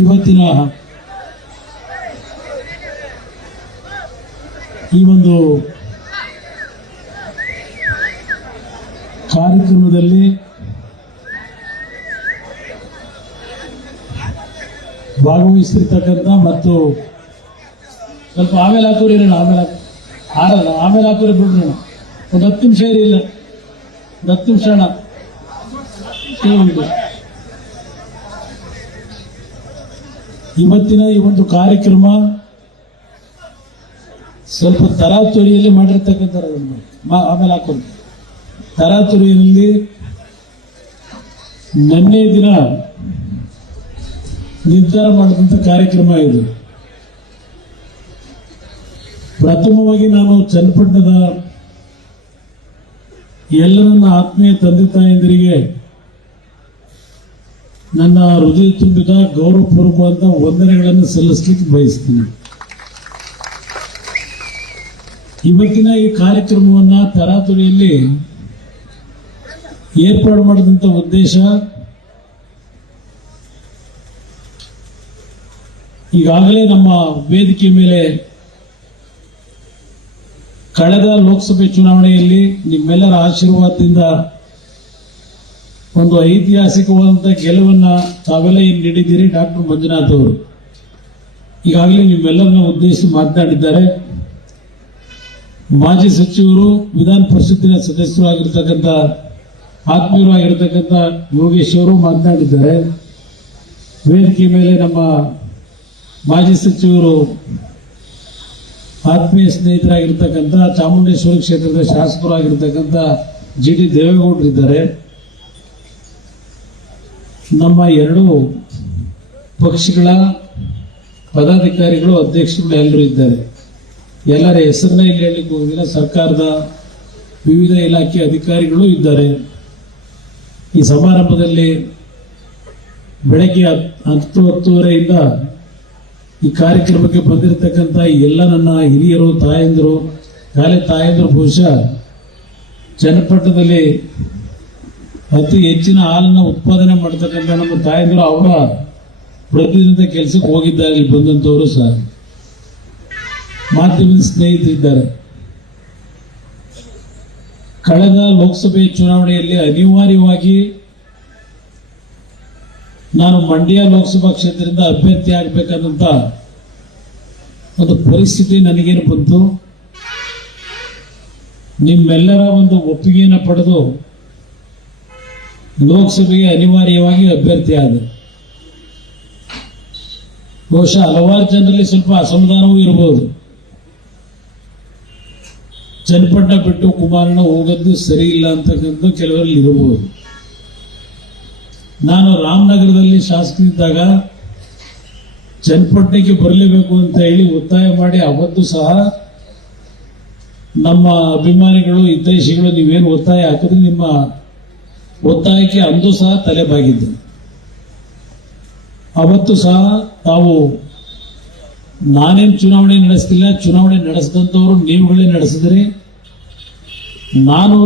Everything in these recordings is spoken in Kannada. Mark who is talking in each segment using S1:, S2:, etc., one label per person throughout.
S1: ಇವತ್ತಿನ ಈ ಒಂದು ಕಾರ್ಯಕ್ರಮದಲ್ಲಿ ಭಾಗವಹಿಸಿರ್ತಕ್ಕಂಥ ಮತ್ತು ಸ್ವಲ್ಪ ಆಮೇಲೆ ಹಾಕೋರಿ ನಾನು ಆಮೇಲೆ ಆರಲ್ಲ ಆಮೇಲೆ ಹಾಕೋರಿ ಬಿಡ್ರಿ ಒಂದು ಹತ್ತು ನಿಮಿಷ ಇರಲಿಲ್ಲ ಒಂದು ಹತ್ತು ನಿಮಿಷ ಅಣ್ಣ. ಇವತ್ತಿನ ಈ ಒಂದು ಕಾರ್ಯಕ್ರಮ ಸ್ವಲ್ಪ ತರಾತುರಿಯಲ್ಲಿ ಮಾಡಿರ್ತಕ್ಕಂಥ ಆಮೇಲೆ ಹಾಕೊಂಡು ತರಾತುರಿಯಲ್ಲಿ ನಿನ್ನೆ ದಿನ ನಿರ್ಧಾರ ಮಾಡಿದಂಥ ಕಾರ್ಯಕ್ರಮ ಇದು. ಪ್ರಥಮವಾಗಿ ನಾನು ಚನ್ನಪಟ್ಟಣದ ಎಲ್ಲ ನನ್ನ ಆತ್ಮೀಯ ತಂದೆ ತಾಯಂದಿರಿಗೆ ನನ್ನ ಹೃದಯ ತುಂಬಿದ ಗೌರವಪೂರ್ವಕವಾದ ವಂದನೆಗಳನ್ನು ಸಲ್ಲಿಸಲಿಕ್ಕೆ ಬಯಸ್ತೀನಿ. ಇವತ್ತಿನ ಈ ಕಾರ್ಯಕ್ರಮವನ್ನು ತರಾತುರಿಯಲ್ಲಿ ಏರ್ಪಾಡು ಮಾಡಿದಂಥ ಉದ್ದೇಶ ಈಗಾಗಲೇ ನಮ್ಮ ವೇದಿಕೆ ಮೇಲೆ ಕಳೆದ ಲೋಕಸಭೆ ಚುನಾವಣೆಯಲ್ಲಿ ನಿಮ್ಮೆಲ್ಲರ ಆಶೀರ್ವಾದದಿಂದ ಒಂದು ಐತಿಹಾಸಿಕವಾದಂಥ ಗೆಲುವನ್ನು ತಾವೆಲ್ಲ ಏನು ನೀಡಿದ್ದೀರಿ ಡಾಕ್ಟರ್ ಮಂಜುನಾಥ್ ಅವರು. ಈಗಾಗಲೇ ನಿಮ್ಮೆಲ್ಲರನ್ನ ಉದ್ದೇಶಿಸಿ ಮಾತನಾಡಿದ್ದಾರೆ. ಮಾಜಿ ಸಚಿವರು, ವಿಧಾನ ಪರಿಷತ್ತಿನ ಸದಸ್ಯರು ಆಗಿರ್ತಕ್ಕಂಥ ಆತ್ಮೀಯರು ಆಗಿರ್ತಕ್ಕಂಥ ಯೋಗೇಶ್ ಅವರು ಮಾತನಾಡಿದ್ದಾರೆ. ವೇದಿಕೆ ಮೇಲೆ ನಮ್ಮ ಮಾಜಿ ಸಚಿವರು ಆತ್ಮೀಯ ಸ್ನೇಹಿತರಾಗಿರ್ತಕ್ಕಂಥ ಚಾಮುಂಡೇಶ್ವರಿ ಕ್ಷೇತ್ರದ ಶಾಸಕರಾಗಿರ್ತಕ್ಕಂಥ ಜಿ ಡಿ ದೇವೇಗೌಡರು ಇದ್ದಾರೆ ನಮ್ಮ ಎರಡು ಪಕ್ಷಗಳ ಪದಾಧಿಕಾರಿಗಳು ಅಧ್ಯಕ್ಷರುಗಳು ಎಲ್ಲರೂ ಇದ್ದಾರೆ. ಎಲ್ಲರ ಹೆಸರನ್ನ ಇಲ್ಲಿ ಹೇಳಲಿಕ್ಕೆ ಹೋಗುದಿಲ್ಲ. ಸರ್ಕಾರದ ವಿವಿಧ ಇಲಾಖೆ ಅಧಿಕಾರಿಗಳು ಇದ್ದಾರೆ. ಈ ಸಮಾರಂಭದಲ್ಲಿ ಬೆಳಗ್ಗೆ ಹತ್- ಹತ್ತು ಹತ್ತುವರೆಯಿಂದ ಈ ಕಾರ್ಯಕ್ರಮಕ್ಕೆ ಬಂದಿರತಕ್ಕಂಥ ಎಲ್ಲ ನನ್ನ ಹಿರಿಯರು, ತಾಯಂದಿರು ಕಾಲೇ ತಾಯಂದಿರು, ಬಹುಶಃ ಚನ್ನಪಟ್ಟಣದಲ್ಲಿ ಅತಿ ಹೆಚ್ಚಿನ ಹಾಲನ್ನು ಉತ್ಪಾದನೆ ಮಾಡ್ತಕ್ಕಂಥ ನಮ್ಮ ತಾಯಂದಿರು ಅವರ ಪ್ರತಿದಿನದ ಕೆಲಸಕ್ಕೆ ಹೋಗಿದ್ದಾರೆ ಇಲ್ಲಿ ಬಂದಂಥವರು ಸಹ ಮಾಧ್ಯಮದ ಸ್ನೇಹಿತರಿದ್ದಾರೆ. ಕಳೆದ ಲೋಕಸಭೆ ಚುನಾವಣೆಯಲ್ಲಿ ಅನಿವಾರ್ಯವಾಗಿ ನಾನು ಮಂಡ್ಯ ಲೋಕಸಭಾ ಕ್ಷೇತ್ರದಿಂದ ಅಭ್ಯರ್ಥಿ ಆಗಬೇಕಾದಂತ ಒಂದು ಪರಿಸ್ಥಿತಿ ನನಗೇನು ಬಂತು? ನಿಮ್ಮೆಲ್ಲರ ಒಂದು ಒಪ್ಪಿಗೆಯನ್ನು ಪಡೆದು ಲೋಕಸಭೆಗೆ ಅನಿವಾರ್ಯವಾಗಿ ಅಭ್ಯರ್ಥಿ ಆದ ಬಹುಶಃ ಹಲವಾರು ಜನರಲ್ಲಿ ಸ್ವಲ್ಪ ಅಸಮಾಧಾನವೂ ಇರಬಹುದು. ಚನ್ನಪಟ್ಟಣ ಬಿಟ್ಟು ಕುಮಾರನ ಹೋಗದ್ದು ಸರಿ ಇಲ್ಲ ಅಂತಕ್ಕಂಥ ಕೆಲವರಲ್ಲಿ ಇರಬಹುದು. ನಾನು ರಾಮನಗರದಲ್ಲಿ ಶಾಸಕನಿದ್ದಾಗ ಚನ್ನಪಟ್ಟಣಕ್ಕೆ ಬರಲೇಬೇಕು ಅಂತ ಹೇಳಿ ಒತ್ತಾಯ ಮಾಡಿ ಅವತ್ತು ಸಹ ನಮ್ಮ ಅಭಿಮಾನಿಗಳು, ಹಿತೈಷಿಗಳು ನೀವೇನು ಒತ್ತಾಯ ಹಾಕಿದ್ರೆ, ನಿಮ್ಮ ಒತ್ತಾಯಕ್ಕೆ ಅಂದು ಸಹ ತಲೆಬಾಗಿದ್ದು. ಅವತ್ತು ಸಹ ತಾವು ನಾನೇನು ಚುನಾವಣೆ ನಡೆಸ್ತಿಲ್ಲ, ಚುನಾವಣೆ ನಡೆಸಿದಂಥವ್ರು ನೀವುಗಳೇ ನಡೆಸಿದ್ರಿ ನಾನು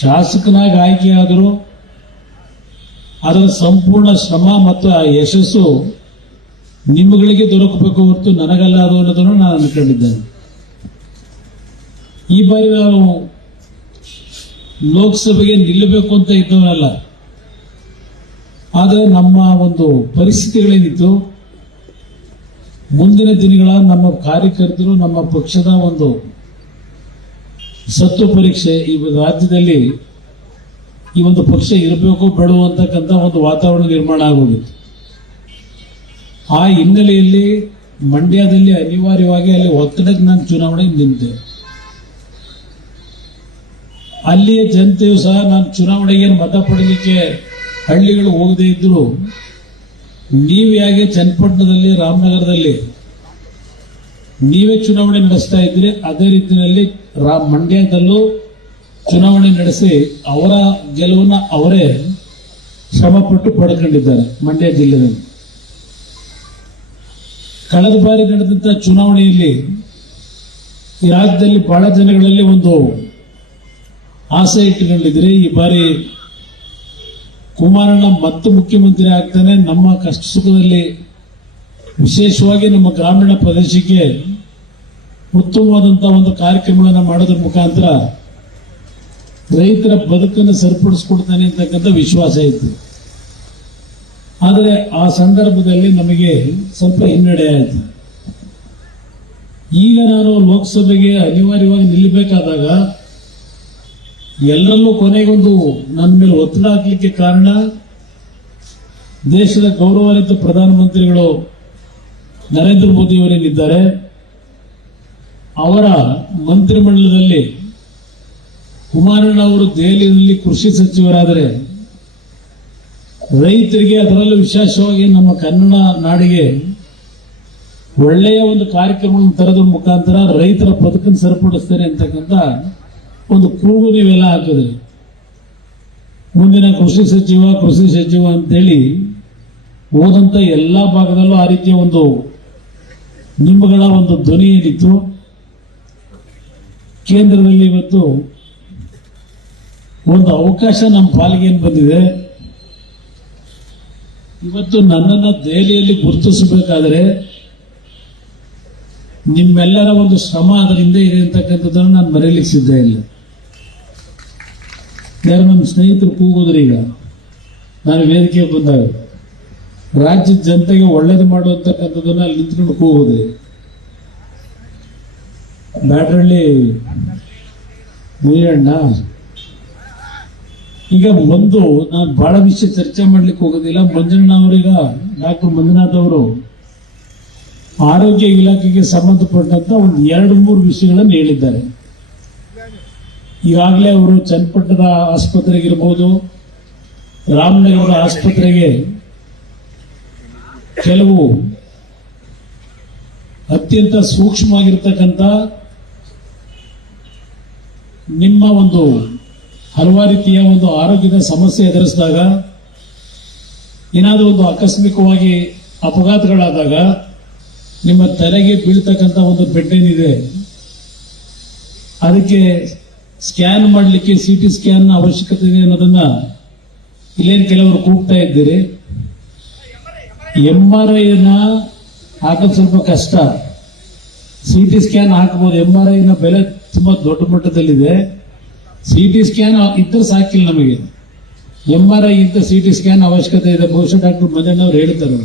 S1: ಶಾಸಕನಾಗಿ ಆಯ್ಕೆಯಾದರೂ ಅದರ ಸಂಪೂರ್ಣ ಶ್ರಮ ಮತ್ತು ಆ ಯಶಸ್ಸು ನಿಮ್ಮಗಳಿಗೆ ದೊರಕಬೇಕು ಹೊರತು ನನಗಲ್ಲ ಅದು ಅನ್ನೋದನ್ನು ನಾನು ಅನ್ಕೊಂಡಿದ್ದೇನೆ ಈ ಬಾರಿ ನಾವು ಲೋಕಸಭೆಗೆ ನಿಲ್ಲಬೇಕು ಅಂತ ಇದ್ದವನಲ್ಲ ಆದರೆ ನಮ್ಮ ಒಂದು ಪರಿಸ್ಥಿತಿಗಳೇನಿತ್ತು? ಮುಂದಿನ ದಿನಗಳ ನಮ್ಮ ಕಾರ್ಯಕರ್ತರು, ನಮ್ಮ ಪಕ್ಷದ ಒಂದು ಸತ್ತು ಪರೀಕ್ಷೆ ಈ ರಾಜ್ಯದಲ್ಲಿ ಈ ಒಂದು ಪಕ್ಷ ಇರಬೇಕು, ಬೇಡವೋ ಅಂತಕ್ಕಂಥ ಒಂದು ವಾತಾವರಣ ನಿರ್ಮಾಣ ಆಗೋಗಿತ್ತು. ಆ ಹಿನ್ನೆಲೆಯಲ್ಲಿ ಮಂಡ್ಯದಲ್ಲಿ ಅನಿವಾರ್ಯವಾಗಿ ಅಲ್ಲಿ ಒತ್ತಡಕ್ಕೆ ನಾನು ಚುನಾವಣೆಗೆ ನಿಂತೆ. ಅಲ್ಲಿಯ ಜನತೆಯು ಸಹ ನಾನು ಚುನಾವಣೆಗೆ ಮತ ಪಡಲಿಕ್ಕೆ ಹಳ್ಳಿಗಳು ಹೋಗದೇ ಇದ್ರು ನೀವು ಹೇಗೆ ಚನ್ನಪಟ್ಟಣದಲ್ಲಿ, ರಾಮನಗರದಲ್ಲಿ ನೀವೇ ಚುನಾವಣೆ ನಡೆಸ್ತಾ ಇದ್ರಿ ಅದೇ ರೀತಿಯಲ್ಲಿ ರಾ ಮಂಡ್ಯದಲ್ಲೂ ಚುನಾವಣೆ ನಡೆಸಿ ಅವರ ಗೆಲುವನ್ನ ಅವರೇ ಶ್ರಮಪಟ್ಟು ಪಡ್ಕೊಂಡಿದ್ದಾರೆ ಮಂಡ್ಯ ಜಿಲ್ಲೆಯಲ್ಲಿ. ಕಳೆದ ಬಾರಿ ನಡೆದಂತ ಚುನಾವಣೆಯಲ್ಲಿ ಈ ರಾಜ್ಯದಲ್ಲಿ ಬಹಳ ಜನಗಳಲ್ಲಿ ಒಂದು ಆಸೆ ಇಟ್ಟುಕೊಂಡಿದ್ರೆ ಈ ಬಾರಿ ಕುಮಾರಣ್ಣ ಮತ್ತೆ ಮುಖ್ಯಮಂತ್ರಿ ಆಗ್ತಾನೆ. ನಮ್ಮ ಕಷ್ಟ ಸುಖದಲ್ಲಿ ವಿಶೇಷವಾಗಿ ನಮ್ಮ ಗ್ರಾಮೀಣ ಪ್ರದೇಶಕ್ಕೆ ಉತ್ತಮವಾದಂಥ ಒಂದು ಕಾರ್ಯಕ್ರಮಗಳನ್ನು ಮಾಡೋದ್ರ ಮುಖಾಂತರ ರೈತರ ಬದುಕನ್ನು ಸರಿಪಡಿಸ್ಕೊಡ್ತಾನೆ ಅಂತಕ್ಕಂಥ ವಿಶ್ವಾಸ ಇತ್ತು ಆದರೆ ಆ ಸಂದರ್ಭದಲ್ಲಿ ನಮಗೆ ಸ್ವಲ್ಪ ಹಿನ್ನಡೆ ಆಯಿತು. ಈಗ ನಾನು ಲೋಕಸಭೆಗೆ ಅನಿವಾರ್ಯವಾಗಿ ನಿಲ್ಲಬೇಕಾದಾಗ ಎಲ್ಲರಲ್ಲೂ ಕೊನೆಗೊಂದು ನನ್ನ ಮೇಲೆ ಒತ್ತಡ ಹಾಕಲಿಕ್ಕೆ ಕಾರಣ, ದೇಶದ ಗೌರವಾನ್ವಿತ ಪ್ರಧಾನಮಂತ್ರಿಗಳು ನರೇಂದ್ರ ಮೋದಿ ಅವರೇನಿದ್ದಾರೆ ಅವರ ಮಂತ್ರಿಮಂಡಲದಲ್ಲಿ ಕುಮಾರಣ್ಣ ಅವರು ದೆಹಲಿಯಲ್ಲಿ ಕೃಷಿ ಸಚಿವರಾದರೆ, ರೈತರಿಗೆ ಅದರಲ್ಲೂ ವಿಶೇಷವಾಗಿ ನಮ್ಮ ಕನ್ನಡ ನಾಡಿಗೆ ಒಳ್ಳೆಯ ಒಂದು ಕಾರ್ಯಕ್ರಮವನ್ನು ತರದ ಮುಖಾಂತರ ರೈತರ ಬದುಕನ್ನು ಸರಿಪಡಿಸ್ತೇನೆ ಅಂತಕ್ಕಂಥ ಒಂದು ಕೂಗು ನೀವೆಲ್ಲ ಹಾಕಿದ್ರಿ. ಮುಂದಿನ ಕೃಷಿ ಸಚಿವ ಕೃಷಿ ಸಚಿವ ಅಂತೇಳಿ ಹೋದಂಥ ಎಲ್ಲ ಭಾಗದಲ್ಲೂ ಆ ರೀತಿಯ ಒಂದು ನಿಮ್ಮಗಳ ಒಂದು ಧ್ವನಿ ಏನಿತ್ತು? ಕೇಂದ್ರದಲ್ಲಿ ಇವತ್ತು ಒಂದು ಅವಕಾಶ ನಮ್ಮ ಪಾಲಿಗೆ ಏನು ಬಂದಿದೆ. ಇವತ್ತು ನನ್ನನ್ನು ದೆಹಲಿಯಲ್ಲಿ ಗುರುತಿಸಬೇಕಾದರೆ ನಿಮ್ಮೆಲ್ಲರ ಒಂದು ಶ್ರಮ ಅದರಿಂದ ಇದೆ ಅಂತಕ್ಕಂಥದ್ದನ್ನು ನಾನು ಮರೆಯಲಿಕ್ಕೆ ಸಿದ್ಧ ಇಲ್ಲ. ಯಾರು ನಮ್ಮ ಸ್ನೇಹಿತರು ಕೂಗೋದ್ರೆ ಈಗ. ನಾನು ವೇದಿಕೆಗೆ ಬಂದಾಗ ರಾಜ್ಯದ ಜನತೆಗೆ ಒಳ್ಳೇದು ಮಾಡುವಂತಕ್ಕಂಥದ್ದನ್ನ ಅಲ್ಲಿ ನಿಂತ್ಕೊಂಡು ಕೂಗೋದೆ ಬ್ಯಾಟ್ರಳ್ಳಿ ಮುಯ್ಯಣ್ಣ ಈಗ ಒಂದು ನಾನು ಬಹಳ ವಿಷಯ ಚರ್ಚೆ ಮಾಡ್ಲಿಕ್ಕೆ ಹೋಗೋದಿಲ್ಲ. ಮಂಜಣ್ಣ ಅವರೀಗ ಡಾಕ್ಟರ್ ಮಂಜುನಾಥ್ ಅವರು ಆರೋಗ್ಯ ಇಲಾಖೆಗೆ ಸಂಬಂಧಪಟ್ಟಂತ ಒಂದು ಎರಡು ಮೂರು ವಿಷಯಗಳನ್ನು ಹೇಳಿದ್ದಾರೆ. ಈಗಾಗಲೇ ಅವರು ಚನ್ನಪಟ್ಟಣದ ಆಸ್ಪತ್ರೆಗಿರ್ಬೋದು, ರಾಮನಗರದ ಆಸ್ಪತ್ರೆಗೆ ಕೆಲವು ಅತ್ಯಂತ ಸೂಕ್ಷ್ಮವಾಗಿರ್ತಕ್ಕಂಥ ನಿಮ್ಮ ಒಂದು ಹಲವಾರು ರೀತಿಯ ಒಂದು ಆರೋಗ್ಯದ ಸಮಸ್ಯೆ ಎದುರಿಸಿದಾಗ, ಏನಾದರೂ ಒಂದು ಆಕಸ್ಮಿಕವಾಗಿ ಅಪಘಾತಗಳಾದಾಗ ನಿಮ್ಮ ತಲೆಗೆ ಬೀಳ್ತಕ್ಕಂಥ ಒಂದು ಬೆಡ್ ಏನಿದೆ, ಅದಕ್ಕೆ ಸ್ಕ್ಯಾನ್ ಮಾಡಲಿಕ್ಕೆ ಸಿ ಟಿ ಸ್ಕ್ಯಾನ್ ಅವಶ್ಯಕತೆ ಇದೆ ಅನ್ನೋದನ್ನ ಇಲ್ಲೇನು ಕೆಲವರು ಕೂಗ್ತಾ ಇದ್ದೀರಿ? ಎಂ ಆರ್ ಐನ ಹಾಕೋದು ಸ್ವಲ್ಪ ಕಷ್ಟ. ಸಿ ಟಿ ಸ್ಕ್ಯಾನ್ ಹಾಕ್ಬೋದು. ಎಂ ಆರ್ ಐನ ಬೆಲೆ ತುಂಬಾ ದೊಡ್ಡ ಮಟ್ಟದಲ್ಲಿದೆ. ಸಿ ಟಿ ಸ್ಕ್ಯಾನ್ ಇದ್ರೆ ಸಾಕಿಲ್ಲ ನಮಗೆ. ಎಂ ಆರ್ ಐ ಇಂತ ಸಿ ಟಿ ಸ್ಕ್ಯಾನ್ ಅವಶ್ಯಕತೆ ಇದೆ. ಬಹುಶಃ ಡಾಕ್ಟರ್ ಮದಣ್ಣ ಅವರು ಹೇಳ್ತಾರೆ.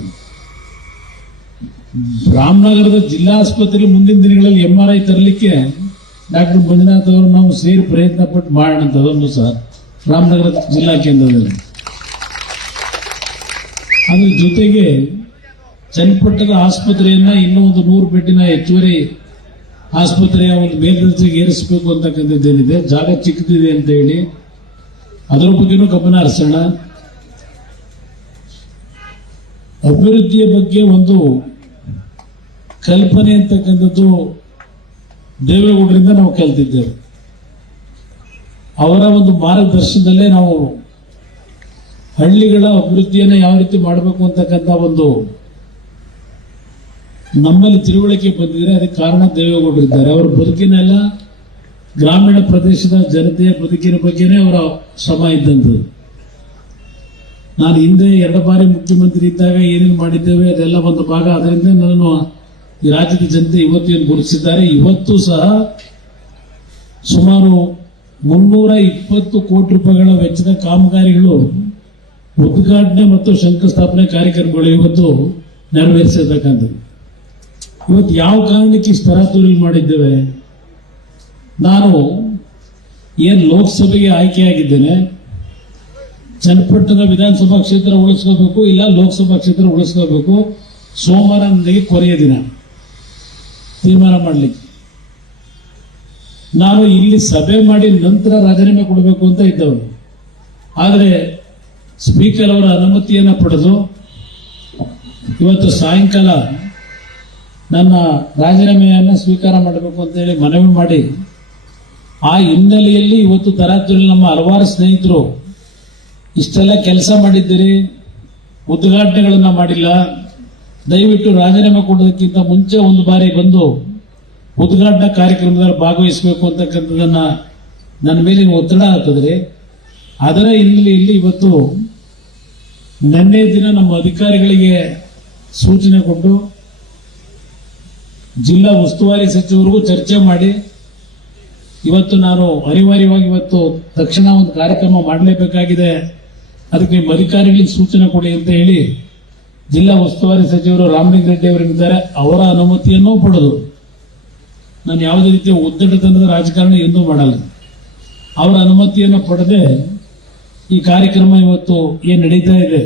S1: ರಾಮನಗರದ ಜಿಲ್ಲಾ ಆಸ್ಪತ್ರೆ ಮುಂದಿನ ದಿನಗಳಲ್ಲಿ ಎಂ ಆರ್ ಐ ತರಲಿಕ್ಕೆ ಡಾಕ್ಟರ್ ಮಂಜುನಾಥ್ ಅವರು ನಾವು ಸೇರಿ ಪ್ರಯತ್ನ ಪಟ್ಟು ಮಾಡೋಣ ಅದೊಂದು ಸಹ ರಾಮನಗರ ಜಿಲ್ಲಾ ಕೇಂದ್ರದಲ್ಲಿ. ಅದ್ರ ಜೊತೆಗೆ ಚನ್ನಪಟ್ಟಣದ ಆಸ್ಪತ್ರೆಯನ್ನ ಇನ್ನೂ ಒಂದು ನೂರು ಬೆಡ್ಡಿನ ಹೆಚ್ಚುವರಿ ಆಸ್ಪತ್ರೆಯ ಒಂದು ಮೇಲ್ದರ್ಜೆಗೆ ಏರಿಸಬೇಕು ಅಂತಕ್ಕಂಥದ್ದೇನಿದೆ. ಜಾಗ ಚಿಕ್ಕದಿದೆ ಅಂತ ಹೇಳಿ ಅದರ ಬಗ್ಗೆನೂ ಗಮನ ಹರಿಸೋಣ. ಅಭಿವೃದ್ಧಿಯ ಬಗ್ಗೆ ಒಂದು ಕಲ್ಪನೆ ಅಂತಕ್ಕಂಥದ್ದು ದೇವೇಗೌಡರಿಂದ ನಾವು ಕಲ್ತಿದ್ದೇವೆ ಅವರ ಒಂದು ಮಾರ್ಗದರ್ಶನದಲ್ಲೇ ನಾವು ಹಳ್ಳಿಗಳ ಅಭಿವೃದ್ಧಿಯನ್ನು ಯಾವ ರೀತಿ ಮಾಡಬೇಕು ಅಂತಕ್ಕಂಥ ಒಂದು ನಮ್ಮಲ್ಲಿ ತಿಳುವಳಿಕೆ ಬಂದಿದ್ರೆ ಅದಕ್ಕೆ ಕಾರಣ ದೇವೇಗೌಡರಿದ್ದಾರೆ ಅವರ ಬದುಕಿನೆಲ್ಲ ಗ್ರಾಮೀಣ ಪ್ರದೇಶದ ಜನತೆಯ ಬದುಕಿನ ಬಗ್ಗೆನೇ ಅವರ ಶ್ರಮ ಇದ್ದಂಥದ್ದು. ನಾನು ಹಿಂದೆ ಎರಡು ಬಾರಿ ಮುಖ್ಯಮಂತ್ರಿ ಇದ್ದಾಗ ಏನೇನು ಮಾಡಿದ್ದೇವೆ ಅದೆಲ್ಲ ಒಂದು ಭಾಗ. ಅದರಿಂದ ನಾನು ಈ ರಾಜ್ಯದ ಜನತೆ ಇವತ್ತೇನು ಗುರುತಿಸಿದ್ದಾರೆ? ಇವತ್ತು ಸಹ ಸುಮಾರು ಮುನ್ನೂರ ಇಪ್ಪತ್ತು ಕೋಟಿ ರೂಪಾಯಿಗಳ ವೆಚ್ಚದ ಕಾಮಗಾರಿಗಳು ಉದ್ಘಾಟನೆ ಮತ್ತು ಶಂಕುಸ್ಥಾಪನೆ ಕಾರ್ಯಕ್ರಮಗಳು ಇವತ್ತು ನೆರವೇರಿಸಿರ್ತಕ್ಕಂಥದ್ದು ಇವತ್ತು ಯಾವ ಕಾರಣಕ್ಕೆ ಇಷ್ಟು ತರಾತುರಿ ಮಾಡಿದ್ದೇವೆ? ನಾನು ಏನು ಲೋಕಸಭೆಗೆ ಆಯ್ಕೆಯಾಗಿದ್ದೇನೆ? ಚನ್ನಪಟ್ಟಣ ವಿಧಾನಸಭಾ ಕ್ಷೇತ್ರ ಉಳಿಸ್ಕೋಬೇಕು ಇಲ್ಲ ಲೋಕಸಭಾ ಕ್ಷೇತ್ರ ಉಳಿಸ್ಕೋಬೇಕು? ಸೋಮವಾರ ನನಗೆ ಕೊನೆಯ ದಿನ. ತೀರ್ಮಾನ ಮಾಡಲಿಕ್ಕೆ. ನಾನು ಇಲ್ಲಿ ಸಭೆ ಮಾಡಿ ನಂತರ ರಾಜೀನಾಮೆ ಕೊಡಬೇಕು ಅಂತ ಇದ್ದವರು. ಆದರೆ ಸ್ಪೀಕರ್ ಅವರ ಅನುಮತಿಯನ್ನು ಪಡೆದು ಇವತ್ತು ಸಾಯಂಕಾಲ ನನ್ನ ರಾಜೀನಾಮೆಯನ್ನು ಸ್ವೀಕಾರ ಮಾಡಬೇಕು ಅಂತೇಳಿ ಮನವಿ ಮಾಡಿ ಆ ಹಿನ್ನೆಲೆಯಲ್ಲಿ ಇವತ್ತು ತರಾತುರಿ ನಮ್ಮ ಹಲವಾರು ಸ್ನೇಹಿತರು ಇಷ್ಟೆಲ್ಲ ಕೆಲಸ ಮಾಡಿದ್ದೀರಿ, ಉದ್ಘಾಟನೆಗಳನ್ನು ಮಾಡಿಲ್ಲ. ದಯವಿಟ್ಟು ರಾಜೀನಾಮೆ ಕೊಡೋದಕ್ಕಿಂತ ಮುಂಚೆ ಒಂದು ಬಾರಿ ಬಂದು ಉದ್ಘಾಟನಾ ಕಾರ್ಯಕ್ರಮದಲ್ಲಿ ಭಾಗವಹಿಸಬೇಕು ಅಂತಕ್ಕಂಥದ್ದನ್ನ ನನ್ನ ಮೇಲಿನ ಒತ್ತಡ ಹಾಕಿದ್ರೆ ಅದರ ಹಿನ್ನೆಲೆಯಲ್ಲಿ ಇವತ್ತು ನಿನ್ನೆ ದಿನ ನಮ್ಮ ಅಧಿಕಾರಿಗಳಿಗೆ ಸೂಚನೆ ಕೊಟ್ಟು ಜಿಲ್ಲಾ ಉಸ್ತುವಾರಿ ಸಚಿವರಿಗೂ ಚರ್ಚೆ ಮಾಡಿ, ಇವತ್ತು ನಾನು ಅನಿವಾರ್ಯವಾಗಿ ಇವತ್ತು ತಕ್ಷಣ ಒಂದು ಕಾರ್ಯಕ್ರಮ ಮಾಡಲೇಬೇಕಾಗಿದೆ. ಅದಕ್ಕೆ ನಿಮ್ಮ ಅಧಿಕಾರಿಗಳಿಗೆ ಸೂಚನೆ ಕೊಡಿ ಅಂತ ಹೇಳಿ ಜಿಲ್ಲಾ ಉಸ್ತುವಾರಿ ಸಚಿವರು ರಾಮಲಿಂಗ ರೆಡ್ಡಿ ಅವರಿದ್ದಾರೆ, ಅವರ ಅನುಮತಿಯನ್ನು ಪಡೆದು ನಾನು ಯಾವುದೇ ರೀತಿಯ ಉದ್ದಟತನದ ರಾಜಕಾರಣ ಎಂದೂ ಮಾಡಲ್ಲ. ಅವರ ಅನುಮತಿಯನ್ನು ಪಡೆದೆ ಈ ಕಾರ್ಯಕ್ರಮ ಇವತ್ತು ಏನು ನಡೀತಾ ಇದೆ.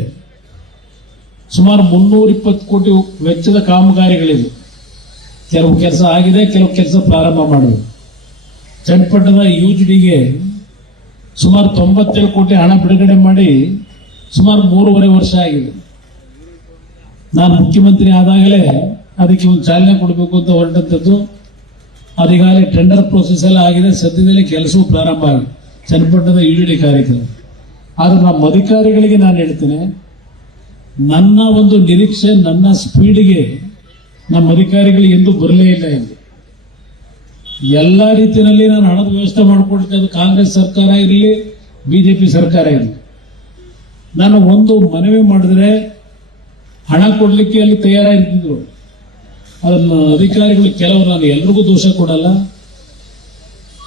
S1: ಸುಮಾರು ಮುನ್ನೂರ ಇಪ್ಪತ್ತು ಕೋಟಿ ವೆಚ್ಚದ ಕಾಮಗಾರಿಗಳಿವೆ. ಕೆಲವು ಕೆಲಸ ಆಗಿದೆ, ಕೆಲವು ಕೆಲಸ ಪ್ರಾರಂಭ ಮಾಡಿದೆ. ಚನ್ನಪಟ್ಟಣದ ಯು ಜಿ ಡಿಗೆ ಸುಮಾರು ತೊಂಬತ್ತೇಳು ಕೋಟಿ ಹಣ ಬಿಡುಗಡೆ ಮಾಡಿ ಸುಮಾರು ಮೂರುವರೆ ವರ್ಷ ಆಗಿದೆ. ನಾನು ಮುಖ್ಯಮಂತ್ರಿ ಆದಾಗಲೇ ಅದಕ್ಕೆ ಒಂದು ಚಾಲನೆ ಕೊಡಬೇಕು ಅಂತ ಹೊರಟಂಥದ್ದು. ಅದೀಗಾಗಲೇ ಟೆಂಡರ್ ಪ್ರೋಸೆಸ್ ಎಲ್ಲ ಆಗಿದೆ. ಸದ್ಯದಲ್ಲಿ ಕೆಲಸವೂ ಪ್ರಾರಂಭ ಆಗಿದೆ. ಚನ್ನಪಟ್ಟಣದ ಯು ಜಿ ಡಿ ಕಾರ್ಯಕ್ರಮ ಆದ್ರೆ ನಮ್ಮ ಅಧಿಕಾರಿಗಳಿಗೆ ನಾನು ಹೇಳ್ತೇನೆ, ನನ್ನ ಒಂದು ನಿರೀಕ್ಷೆ, ನನ್ನ ಸ್ಪೀಡ್ಗೆ ನಮ್ಮ ಅಧಿಕಾರಿಗಳು ಎಂದೂ ಬರಲೇ ಇಲ್ಲ ಎಂದು ಎಲ್ಲ ರೀತಿಯಲ್ಲಿ ನಾನು ಹಣದ ವ್ಯವಸ್ಥೆ ಮಾಡಿಕೊಡ್ತೇನೆ ಅದು ಕಾಂಗ್ರೆಸ್ ಸರ್ಕಾರ ಇರಲಿ, ಬಿಜೆಪಿ ಸರ್ಕಾರ ಇರಲಿ. ನಾನು ಒಂದು ಮನವಿ ಮಾಡಿದ್ರೆ ಹಣ ಕೊಡಲಿಕ್ಕೆ ಅಲ್ಲಿ ತಯಾರಾಗಿದ್ದರು ಅದನ್ನು ಅಧಿಕಾರಿಗಳು ಕೆಲವರು ನಾನು ಎಲ್ರಿಗೂ ದೋಷ ಕೊಡಲ್ಲ.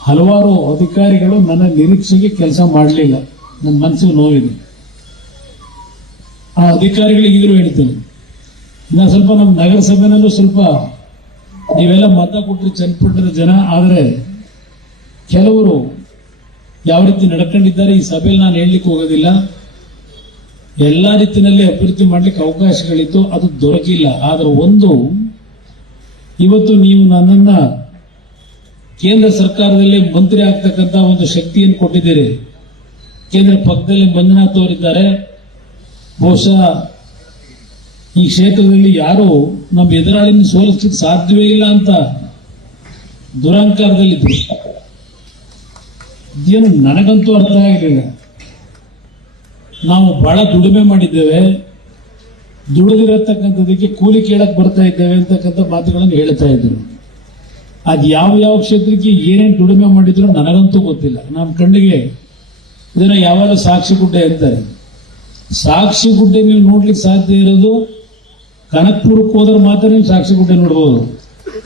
S1: ಹಲವಾರು ಅಧಿಕಾರಿಗಳು ನನ್ನ ನಿರೀಕ್ಷೆಗೆ ಕೆಲಸ ಮಾಡಲಿಲ್ಲ. ನನ್ನ ಮನಸ್ಸಿಗೆ ನೋವಿದೆ. ಆ ಅಧಿಕಾರಿಗಳಿಗೆ ಈಗಲೂ ಹೇಳ್ತೇನೆ. ಇನ್ನು ಸ್ವಲ್ಪ ನಮ್ಮ ನಗರಸಭೆನಲ್ಲೂ ಸ್ವಲ್ಪ ನೀವೆಲ್ಲ ಮತ ಕೊಟ್ಟರೆ ಚನ್ನಪಟ್ಟಣದ ಜನ, ಆದರೆ ಕೆಲವರು ಯಾವ ರೀತಿ ನಡ್ಕೊಂಡಿದ್ದಾರೆ ಈ ಸಭೆಯಲ್ಲಿ ನಾನು ಹೇಳಲಿಕ್ಕೆ ಹೋಗೋದಿಲ್ಲ. ಎಲ್ಲ ರೀತಿಯಲ್ಲಿ ಅಭಿವೃದ್ಧಿ ಮಾಡಲಿಕ್ಕೆ ಅವಕಾಶಗಳಿತ್ತು, ಅದು ದೊರಕಿಲ್ಲ. ಆದರೆ ಒಂದು, ಇವತ್ತು ನೀವು ನನ್ನನ್ನ ಕೇಂದ್ರ ಸರ್ಕಾರದಲ್ಲಿ ಮಂತ್ರಿ ಆಗ್ತಕ್ಕಂಥ ಒಂದು ಶಕ್ತಿಯನ್ನು ಕೊಟ್ಟಿದ್ದೀರಿ. ಕೇಂದ್ರ ಪಕ್ಕದಲ್ಲಿ ಮಂಜುನಾಥ್ ಅವರಿದ್ದಾರೆ. ಬಹುಶಃ ಈ ಕ್ಷೇತ್ರದಲ್ಲಿ ಯಾರು ನಮ್ಮ ಎದುರಾಳಿನ ಸೋಲಿಸಲಿಕ್ಕೆ ಸಾಧ್ಯವೇ ಇಲ್ಲ ಅಂತ ದುರಂಕಾರದಲ್ಲಿದ್ದರು ಇದೇನು ನನಗಂತೂ ಅರ್ಥ ಆಗಲಿಲ್ಲ. ನಾವು ಬಹಳ ದುಡಿಮೆ ಮಾಡಿದ್ದೇವೆ. ದುಡಿದಿರತಕ್ಕಂಥದಕ್ಕೆ ಕೂಲಿ ಕೇಳಕ್ ಬರ್ತಾ ಇದ್ದೇವೆ ಅಂತಕ್ಕಂಥ ಮಾತುಗಳನ್ನು ಹೇಳ್ತಾ ಇದ್ರು ಅದು ಯಾವ ಯಾವ ಕ್ಷೇತ್ರಕ್ಕೆ ಏನೇನು ದುಡಿಮೆ ಮಾಡಿದ್ರು ನನಗಂತೂ ಗೊತ್ತಿಲ್ಲ. ನಮ್ಮ ಕಣ್ಣಿಗೆ ಇದನ್ನ ಯಾವಾಗ ಸಾಕ್ಷಿ ಗುಡ್ಡೆ ಅಂತಾರೆ. ಸಾಕ್ಷಿ ಗುಡ್ಡೆ ನೀವು ನೋಡ್ಲಿಕ್ಕೆ ಸಾಧ್ಯ ಇರೋದು ಕನಕ್ಪುರಕ್ಕೆ ಹೋದ್ರೆ ಮಾತ್ರ ನೀವು ಸಾಕ್ಷಿ ಗುಡ್ಡೆ ನೋಡ್ಬೋದು.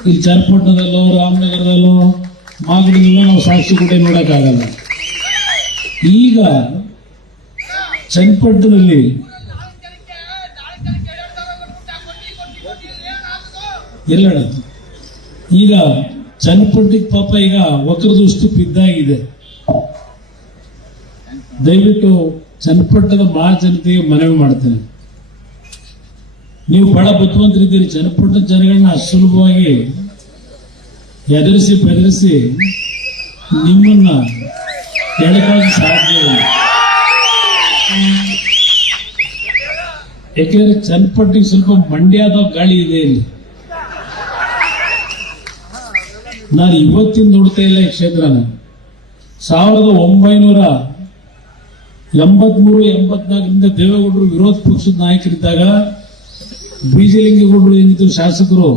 S1: ಇಲ್ಲಿ ಚನ್ನಪಟ್ಟಣದಲ್ಲೋ, ರಾಮನಗರದಲ್ಲೋ, ಮಾಗಡಿಯಲ್ಲೋ ನಾವು ಸಾಕ್ಷಿ ಗುಡ್ಡೆ ನೋಡೋಕ್ಕಾಗಲ್ಲ. ಈಗ ಚನ್ನಪಟ್ಟಣದಲ್ಲಿ ಎಲ್ಲ ಈಗ ಚನ್ನಪಟ್ಟಿಗೆ ಪಾಪ ಈಗ ವಕ್ರದೃಷ್ಟಿ ಬಿದ್ದಾಗಿದೆ ದಯವಿಟ್ಟು ಚನ್ನಪಟ್ಟಣದ ಜನತೆಗೆ ಮನವಿ ಮಾಡ್ತೇನೆ. ನೀವು ಬಹಳ ಬುದ್ಧಿವಂತರಿದ್ದೀರಿ. ಚನ್ನಪಟ್ಟಣ ಜನಗಳನ್ನ ಸುಲಭವಾಗಿ ಎದುರಿಸಿ ಬೆದರಿಸಿ ನಿಮ್ಮನ್ನ ಎಳಕಾಗಿ ಸಾಧ್ಯ ಯಾಕೆಂದ್ರೆ ಚನ್ನಪಟ್ಟಿ ಸ್ವಲ್ಪ ಮಂಡ್ಯದ ಗಾಳಿ ಇದೆ ಇಲ್ಲಿ. ನಾನು ಇವತ್ತಿನ ನೋಡ್ತಾ ಇಲ್ಲ ಈ ಕ್ಷೇತ್ರನ. ಸಾವಿರದ ಒಂಬೈನೂರ ಎಂಬತ್ಮೂರು, ಎಂಬತ್ನಾಲ್ಕರಿಂದ ದೇವೇಗೌಡರು ವಿರೋಧ ಪಕ್ಷದ ನಾಯಕರಿದ್ದಾಗ ಬೀಜಲಿಂಗೇಗೌಡರು ಏನಿದ್ರು ಶಾಸಕರು,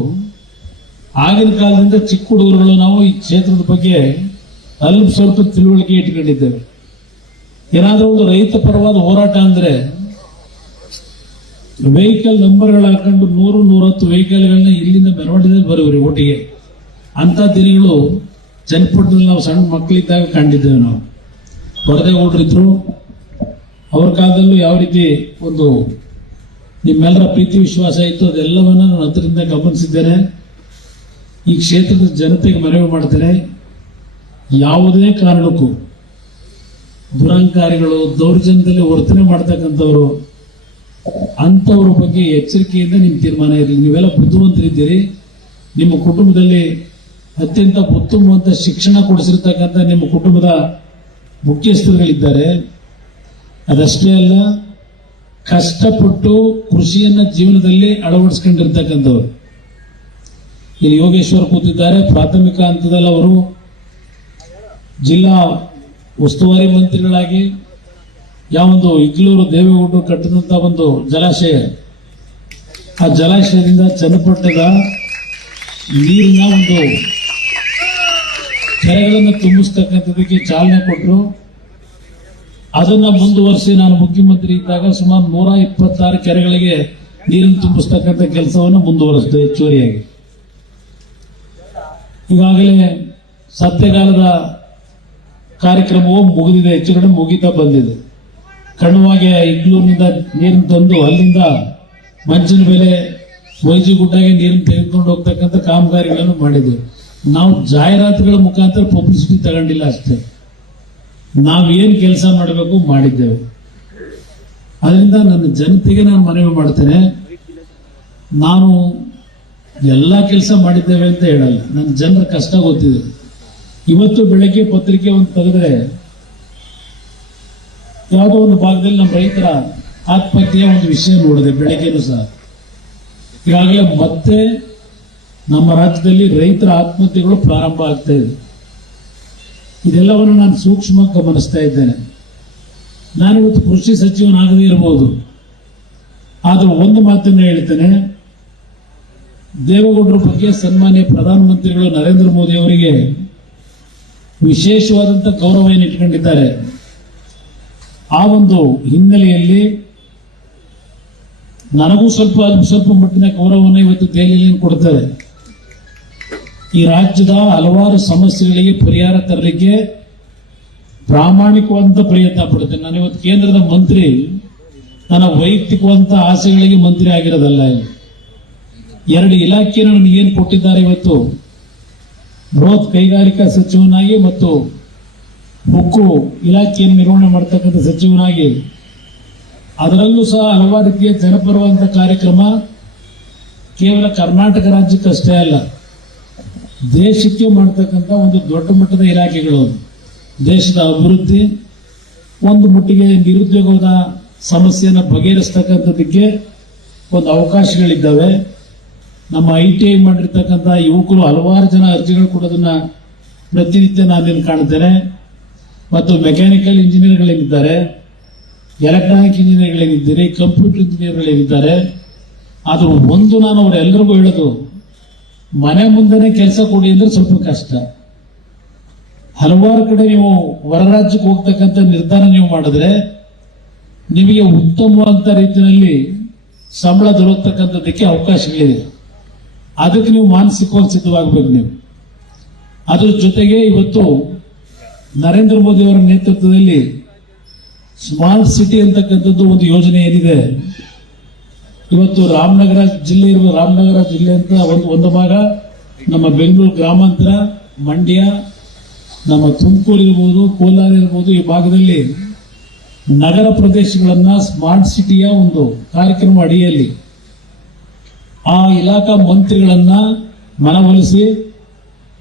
S1: ಆಗಿನ ಕಾಲದಿಂದ ಚಿಕ್ಕ ಹುಡುಗರುಗಳು ನಾವು ಈ ಕ್ಷೇತ್ರದ ಬಗ್ಗೆ ಅಲ್ಪ ಸ್ವಲ್ಪ ತಿಳುವಳಿಕೆ ಇಟ್ಕೊಂಡಿದ್ದೇವೆ. ಏನಾದರೂ ಒಂದು ರೈತ ಪರವಾದ ಹೋರಾಟ ಅಂದ್ರೆ ವೆಹಿಕಲ್ ನಂಬರ್ಗಳು ಹಾಕೊಂಡು ನೂರು, ನೂರತ್ತು ವೆಹಿಕಲ್ಗಳನ್ನ ಇಲ್ಲಿಂದ ಮೆರವಣಿಗೆ ಬರುವರಿ ಒಟ್ಟಿಗೆ. ಅಂತ ದಿನಗಳು ಚನ್ನಪಟ್ಟಣದಲ್ಲಿ ನಾವು ಸಣ್ಣ ಮಕ್ಕಳಿದ್ದಾಗ ಕಂಡಿದ್ದೇವೆ ನಾವು. ಹೊರದೇಗೌಡರಿದ್ರು ಅವ್ರ ಕಾಲದಲ್ಲೂ ಯಾವ ರೀತಿ ಒಂದು ನಿಮ್ಮೆಲ್ಲರ ಪ್ರೀತಿ, ವಿಶ್ವಾಸ ಇತ್ತು, ಅದೆಲ್ಲವನ್ನ ನಾನು ಹತ್ತಿರದಿಂದ ಗಮನಿಸಿದ್ದೇನೆ. ಈ ಕ್ಷೇತ್ರದ ಜನತೆಗೆ ಮನವಿ ಮಾಡ್ತಾರೆ ಯಾವುದೇ ಕಾರಣಕ್ಕೂ ದುರಂಕಾರಿಗಳು, ದೌರ್ಜನ್ಯದಲ್ಲಿ ವರ್ತನೆ ಮಾಡ್ತಕ್ಕಂಥವ್ರು ಅಂಥವ್ರ ಬಗ್ಗೆ ಎಚ್ಚರಿಕೆಯಿಂದ ನಿಮ್ಮ ತೀರ್ಮಾನ ಇರಲಿ. ನೀವೆಲ್ಲ ಬುದ್ಧಿವಂತರಿದ್ದೀರಿ. ನಿಮ್ಮ ಕುಟುಂಬದಲ್ಲಿ ಅತ್ಯಂತ ಉತ್ತಮವಾದ ಶಿಕ್ಷಣ ಕೊಡಿಸಿರ್ತಕ್ಕಂಥ ನಿಮ್ಮ ಕುಟುಂಬದ ಮುಖ್ಯಸ್ಥರುಗಳಿದ್ದಾರೆ. ಅದಷ್ಟೇ ಅಲ್ಲ, ಕಷ್ಟಪಟ್ಟು ಕೃಷಿಯನ್ನ ಜೀವನದಲ್ಲಿ ಅಳವಡಿಸ್ಕೊಂಡಿರ್ತಕ್ಕಂಥವ್ರು. ಇಲ್ಲಿ ಯೋಗೇಶ್ವರ್ ಕೂತಿದ್ದಾರೆ. ಪ್ರಾಥಮಿಕ ಹಂತದಲ್ಲಿ ಅವರು ಜಿಲ್ಲಾ ಉಸ್ತುವಾರಿ ಮಂತ್ರಿಗಳಾಗಿ ಯಾವೊಂದು ಇಗ್ಲೂರು ದೇವೇಗೌಡರು ಕಟ್ಟಿದಂತ ಒಂದು ಜಲಾಶಯ. ಆ ಜಲಾಶಯದಿಂದ ಚನ್ನಪಟ್ಟದ ನೀರಿನ ಒಂದು ಕೆರೆಗಳನ್ನು ತುಂಬಿಸ್ತಕ್ಕಂಥದಕ್ಕೆ ಚಾಲನೆ ಕೊಟ್ಟರು ಅದನ್ನ ಮುಂದುವರಿಸಿ ನಾನು ಮುಖ್ಯಮಂತ್ರಿ ಇದ್ದಾಗ ಸುಮಾರು ನೂರ ಇಪ್ಪತ್ತಾರು ಕೆರೆಗಳಿಗೆ ನೀರನ್ನು ತುಂಬಿಸ್ತಕ್ಕಂಥ ಕೆಲಸವನ್ನು ಮುಂದುವರಿಸಿದೆ ಹೆಚ್ಚುವರಿಯಾಗಿ. ಈಗಾಗಲೇ ಸತ್ಯಕಾಲದ ಕಾರ್ಯಕ್ರಮವು ಮುಗಿದಿದೆ, ಹೆಚ್ಚು ಕಡೆ ಮುಗಿತಾ ಬಂದಿದೆ. ಕಣ್ಣುವಾಗೆ ಇಗ್ಲೂರಿನಿಂದ ನೀರನ್ನು ತಂದು ಅಲ್ಲಿಂದ ಮಂಚಿನ ಮೇಲೆ ವೈಜಿ ಗುಡ್ಡಾಗೆ ನೀರನ್ನು ತೆಗೆದುಕೊಂಡು ಹೋಗ್ತಕ್ಕಂಥ ಕಾಮಗಾರಿಗಳನ್ನು ಮಾಡಿದ್ದೇವೆ ನಾವು ಜಾಹೀರಾತುಗಳ ಮುಖಾಂತರ ಪಬ್ಲಿಸಿಟಿ ತಗೊಂಡಿಲ್ಲ ಅಷ್ಟೇ. ನಾವೇನು ಕೆಲಸ ಮಾಡಬೇಕು ಮಾಡಿದ್ದೇವೆ. ಅದರಿಂದ ನನ್ನ ಜನತೆಗೆ ನಾನು ಮನವಿ ಮಾಡ್ತೇನೆ. ನಾನು ಎಲ್ಲ ಕೆಲಸ ಮಾಡಿದ್ದೇವೆ ಅಂತ ಹೇಳಲ್ಲ. ನನ್ನ ಜನರ ಕಷ್ಟ ಗೊತ್ತಿದೆ. ಇವತ್ತು ಬೆಳಗ್ಗೆ ಪತ್ರಿಕೆ ಒಂದು ತೆಗೆದ್ರೆ ಯಾವುದೋ ಒಂದು ಭಾಗದಲ್ಲಿ ನಮ್ಮ ರೈತರ ಆತ್ಮಹತ್ಯೆಯ ಒಂದು ವಿಷಯ ನೋಡಿದೆ ಬೆಳಗ್ಗೆನೂ ಸಹ. ಈಗಾಗಲೇ ಮತ್ತೆ ನಮ್ಮ ರಾಜ್ಯದಲ್ಲಿ ರೈತರ ಆತ್ಮಹತ್ಯೆಗಳು ಪ್ರಾರಂಭ ಆಗ್ತಾ ಇದೆ. ಇದೆಲ್ಲವನ್ನು ನಾನು ಸೂಕ್ಷ್ಮ ಗಮನಿಸ್ತಾ ಇದ್ದೇನೆ. ನಾನಿವತ್ತು ಕೃಷಿ ಸಚಿವನಾಗದೇ ಇರಬಹುದು ಆದರೂ ಒಂದು ಮಾತನ್ನು ಹೇಳ್ತೇನೆ. ದೇವೇಗೌಡರ ಬಗ್ಗೆ ಸನ್ಮಾನ್ಯ ಪ್ರಧಾನಮಂತ್ರಿಗಳು ನರೇಂದ್ರ ಮೋದಿ ಅವರಿಗೆ ವಿಶೇಷವಾದಂಥ ಗೌರವವನ್ನು ಇಟ್ಕೊಂಡಿದ್ದಾರೆ ಆ ಒಂದು ಹಿನ್ನೆಲೆಯಲ್ಲಿ ನನಗೂ ಸ್ವಲ್ಪ ಸ್ವಲ್ಪ ಮಟ್ಟಿನ ಗೌರವವನ್ನು ಇವತ್ತು ದೆಹಲಿಯಲ್ಲಿ ಕೊಡ್ತದೆ ಈ ರಾಜ್ಯದ ಹಲವಾರು ಸಮಸ್ಯೆಗಳಿಗೆ ಪರಿಹಾರ ತರಲಿಕ್ಕೆ ಪ್ರಾಮಾಣಿಕವಾದಂತ ಪ್ರಯತ್ನ ಪಡ್ತೇನೆ ನಾನು ಇವತ್ತು ಕೇಂದ್ರದ ಮಂತ್ರಿ, ನನ್ನ ವೈಯಕ್ತಿಕವಂತ ಆಸೆಗಳಿಗೆ ಮಂತ್ರಿ ಆಗಿರೋದಲ್ಲ ಇಲ್ಲಿ. ಎರಡು ಇಲಾಖೆಯನ್ನು ನನಗೆ ಏನು ಕೊಟ್ಟಿದ್ದಾರೆ ಇವತ್ತು? ಬೃಹತ್ ಕೈಗಾರಿಕಾ ಸಚಿವನಾಗಿ ಮತ್ತು ಉಕ್ಕು ಇಲಾಖೆಯನ್ನು ನಿರ್ವಹಣೆ ಮಾಡ್ತಕ್ಕಂಥ ಸಚಿವನಾಗಿ ಅದರಲ್ಲೂ ಸಹ ಹಲವಾರು ರೀತಿಯ ಜನಪರವಾದಂಥ ಕಾರ್ಯಕ್ರಮ ಕೇವಲ ಕರ್ನಾಟಕ ರಾಜ್ಯಕ್ಕಷ್ಟೇ ಅಲ್ಲ, ದೇಶಕ್ಕೆ ಮಾಡ್ತಕ್ಕಂಥ ಒಂದು ದೊಡ್ಡ ಮಟ್ಟದ ಇಲಾಖೆಗಳು. ದೇಶದ ಅಭಿವೃದ್ಧಿ, ಒಂದು ಮಟ್ಟಿಗೆ ನಿರುದ್ಯೋಗದ ಸಮಸ್ಯೆಯನ್ನು ಬಗೆಹರಿಸ್ತಕ್ಕಂಥದ್ದಕ್ಕೆ ಒಂದು ಅವಕಾಶಗಳಿದ್ದಾವೆ. ನಮ್ಮ ಐ ಟಿ ಐ ಮಾಡಿರ್ತಕ್ಕಂಥ ಯುವಕರು ಹಲವಾರು ಜನ ಅರ್ಜಿಗಳು ಕೊಡೋದನ್ನು ಪ್ರತಿನಿತ್ಯ ನಾನೇನು ಕಾಣ್ತೇನೆ. ಮತ್ತು ಮೆಕ್ಯಾನಿಕಲ್ ಇಂಜಿನಿಯರ್ಗಳೇನಿದ್ದಾರೆ ಎಲೆಕ್ಟ್ರಾನಿಕ್ ಇಂಜಿನಿಯರ್ಗಳೇನಿದ್ದೀರಿ ಕಂಪ್ಯೂಟರ್ ಇಂಜಿನಿಯರ್ಗಳೇನಿದ್ದಾರೆ ಆದರೂ ಒಂದು ನಾನು ಅವರೆಲ್ಲರಿಗೂ ಹೇಳೋದು, ಮನೆ ಮುಂದೆನೇ ಕೆಲಸ ಕೊಡಿ ಅಂದ್ರೆ ಸ್ವಲ್ಪ ಕಷ್ಟ. ಹಲವಾರು ಕಡೆ ನೀವು ಹೊರ ರಾಜ್ಯಕ್ಕೆ ಹೋಗ್ತಕ್ಕಂಥ ನಿರ್ಧಾರ ನೀವು ಮಾಡಿದ್ರೆ, ನಿಮಗೆ ಉತ್ತಮವಾದಂಥ ರೀತಿಯಲ್ಲಿ ಸಂಬಳ ದೊರಕತಕ್ಕಂಥದ್ದಕ್ಕೆ ಅವಕಾಶಗಳಿದೆ ಅದಕ್ಕೆ ನೀವು ಮಾನಸಿಕವಾಗಿ ಸಿದ್ಧವಾಗಬೇಕು ನೀವು. ಅದ್ರ ಜೊತೆಗೆ ಇವತ್ತು ನರೇಂದ್ರ ಮೋದಿ ಅವರ ನೇತೃತ್ವದಲ್ಲಿ ಸ್ಮಾರ್ಟ್ ಸಿಟಿ ಅಂತಕ್ಕಂಥದ್ದು ಒಂದು ಯೋಜನೆ ಏನಿದೆ? ಇವತ್ತು ರಾಮನಗರ ಜಿಲ್ಲೆ ಇರುವ ರಾಮನಗರ ಜಿಲ್ಲೆ ಅಂತ ಒಂದು ಒಂದು ಭಾಗ, ನಮ್ಮ ಬೆಂಗಳೂರು ಗ್ರಾಮಾಂತರ, ಮಂಡ್ಯ, ನಮ್ಮ ತುಮಕೂರು ಇರ್ಬೋದು, ಕೋಲಾರ ಇರ್ಬೋದು, ಈ ಭಾಗದಲ್ಲಿ ನಗರ ಪ್ರದೇಶಗಳನ್ನು ಸ್ಮಾರ್ಟ್ ಸಿಟಿಯ ಒಂದು ಕಾರ್ಯಕ್ರಮ ಅಡಿಯಲ್ಲಿ ಆ ಇಲಾಖಾ ಮಂತ್ರಿಗಳನ್ನು ಮನವೊಲಿಸಿ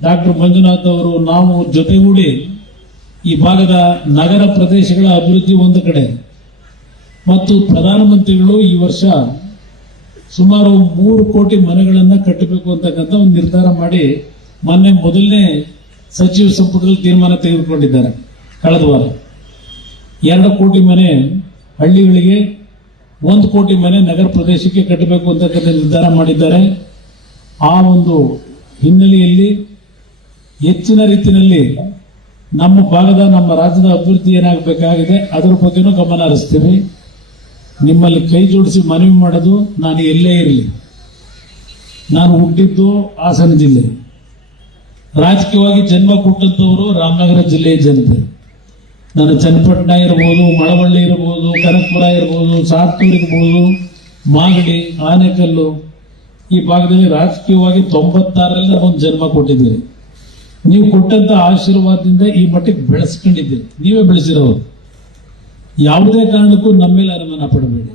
S1: ಡಾಕ್ಟರ್ ಮಂಜುನಾಥ್ ಅವರು ನಾವು ಜೊತೆಗೂಡಿ ಈ ಭಾಗದ ನಗರ ಪ್ರದೇಶಗಳ ಅಭಿವೃದ್ಧಿ ಒಂದು ಕಡೆ ಮತ್ತು ಪ್ರಧಾನಮಂತ್ರಿಗಳು ಈ ವರ್ಷ ಸುಮಾರು ಮೂರು ಕೋಟಿ ಮನೆಗಳನ್ನು ಕಟ್ಟಬೇಕು ಅಂತಕ್ಕಂಥ ಒಂದು ನಿರ್ಧಾರ ಮಾಡಿ ಮೊನ್ನೆ ಮೊದಲನೇ ಸಚಿವ ಸಂಪುಟದಲ್ಲಿ ತೀರ್ಮಾನ ತೆಗೆದುಕೊಂಡಿದ್ದಾರೆ. ಕಳೆದ ವಾರ. ಎರಡು ಕೋಟಿ ಮನೆ ಹಳ್ಳಿಗಳಿಗೆ, ಒಂದು ಕೋಟಿ ಮನೆ ನಗರ ಪ್ರದೇಶಕ್ಕೆ ಕಟ್ಟಬೇಕು ಅಂತಕ್ಕಂಥ ನಿರ್ಧಾರ ಮಾಡಿದ್ದಾರೆ. ಆ ಒಂದು ಹಿನ್ನೆಲೆಯಲ್ಲಿ ಹೆಚ್ಚಿನ ರೀತಿಯಲ್ಲಿ ನಮ್ಮ ಭಾಗದ ನಮ್ಮ ರಾಜ್ಯದ ಅಭಿವೃದ್ಧಿ ಏನಾಗಬೇಕಾಗಿದೆ, ಅದರ ಬಗ್ಗೆನೂ ಗಮನ ಹರಿಸ್ತೀವಿ. ನಿಮ್ಮಲ್ಲಿ ಕೈ ಜೋಡಿಸಿ ಮನವಿ ಮಾಡೋದು ನಾನು ಎಲ್ಲೇ ಇರಲಿ. ನಾನು ಹುಟ್ಟಿದ್ದು ಹಾಸನ ಜಿಲ್ಲೆ. ರಾಜಕೀಯವಾಗಿ ಜನ್ಮ ಕೊಟ್ಟಂತವರು ರಾಮನಗರ ಜಿಲ್ಲೆಯ ಜನತೆ. ನಾನು ಚನ್ನಪಟ್ಟಣ ಇರ್ಬೋದು, ಮಳವಳ್ಳಿ ಇರ್ಬೋದು, ಕನಕಪುರ ಇರ್ಬೋದು, ಸಾತ್ತೂರು ಇರ್ಬೋದು, ಮಾಗಡಿ, ಆನೆಕಲ್ಲು. ಈ ಭಾಗದಲ್ಲಿ ರಾಜಕೀಯವಾಗಿ ತೊಂಬತ್ತಾರರಲ್ಲಿ ಒಂದು ಜನ್ಮ ಕೊಟ್ಟಿದ್ದೀರಿ ನೀವು ಕೊಟ್ಟಂತ ಆಶೀರ್ವಾದದಿಂದ ಈ ಮಟ್ಟಿಗೆ ಬೆಳೆಸ್ಕೊಂಡಿದ್ದೀರಿ. ನೀವೇ ಬೆಳೆಸಿರೋರು. ಯಾವುದೇ ಕಾರಣಕ್ಕೂ ನಮ್ಮ ಮೇಲೆ ಅನುಮಾನ ಪಡಬೇಡಿ.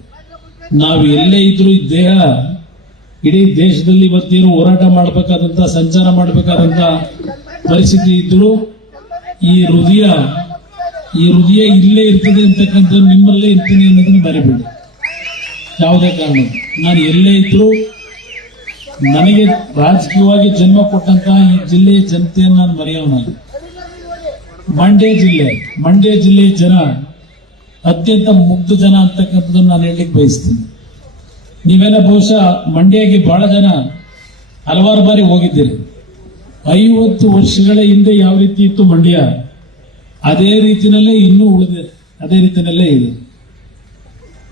S1: ನಾವು ಎಲ್ಲೇ ಇದ್ರೂ ಈ ದೇಹ, ಇಡೀ ದೇಶದಲ್ಲಿ ಇವತ್ತೇನು ಹೋರಾಟ ಮಾಡಬೇಕಾದಂತ, ಸಂಚಾರ ಮಾಡಬೇಕಾದಂತ ಪರಿಸ್ಥಿತಿ ಇದ್ದರೂ ಈ ಹೃದಯ ಈ ಹೃದಯ ಇಲ್ಲೇ ಇರ್ತದೆ ಅಂತಕ್ಕಂಥ ನಿಮ್ಮಲ್ಲೇ ಇರ್ತೀನಿ ಅನ್ನೋದನ್ನು ಮರಿಬೇಡಿ. ಯಾವುದೇ ಕಾರಣ ನಾನು ಎಲ್ಲೇ ಇದ್ರೂ ನನಗೆ ರಾಜಕೀಯವಾಗಿ ಜನ್ಮ ಕೊಟ್ಟಂತ ಈ ಜಿಲ್ಲೆಯ ಜನತೆಯನ್ನು ನಾನು ಮರೆಯೋಣ. ಮಂಡ್ಯ ಜಿಲ್ಲೆ, ಮಂಡ್ಯ ಜಿಲ್ಲೆಯ ಜನ ಅತ್ಯಂತ ಮುಗ್ಧ ಜನ ಅಂತಕ್ಕಂಥದ್ದನ್ನು ನಾನು ಹೇಳಲಿಕ್ಕೆ ಬಯಸ್ತೀನಿ. ನೀವೆಲ್ಲ ಬಹುಶಃ ಮಂಡ್ಯಗೆ ಬಹಳ ಜನ ಹಲವಾರು ಬಾರಿ ಹೋಗಿದ್ದೀರಿ. ಐವತ್ತು ವರ್ಷಗಳ ಹಿಂದೆ ಯಾವ ರೀತಿ ಇತ್ತು ಮಂಡ್ಯ? ಅದೇ ರೀತಿಯಲ್ಲೇ ಇನ್ನೂ ಉಳಿದಿದೆ. ಅದೇ ರೀತಿಯಲ್ಲೇ ಇದೆ.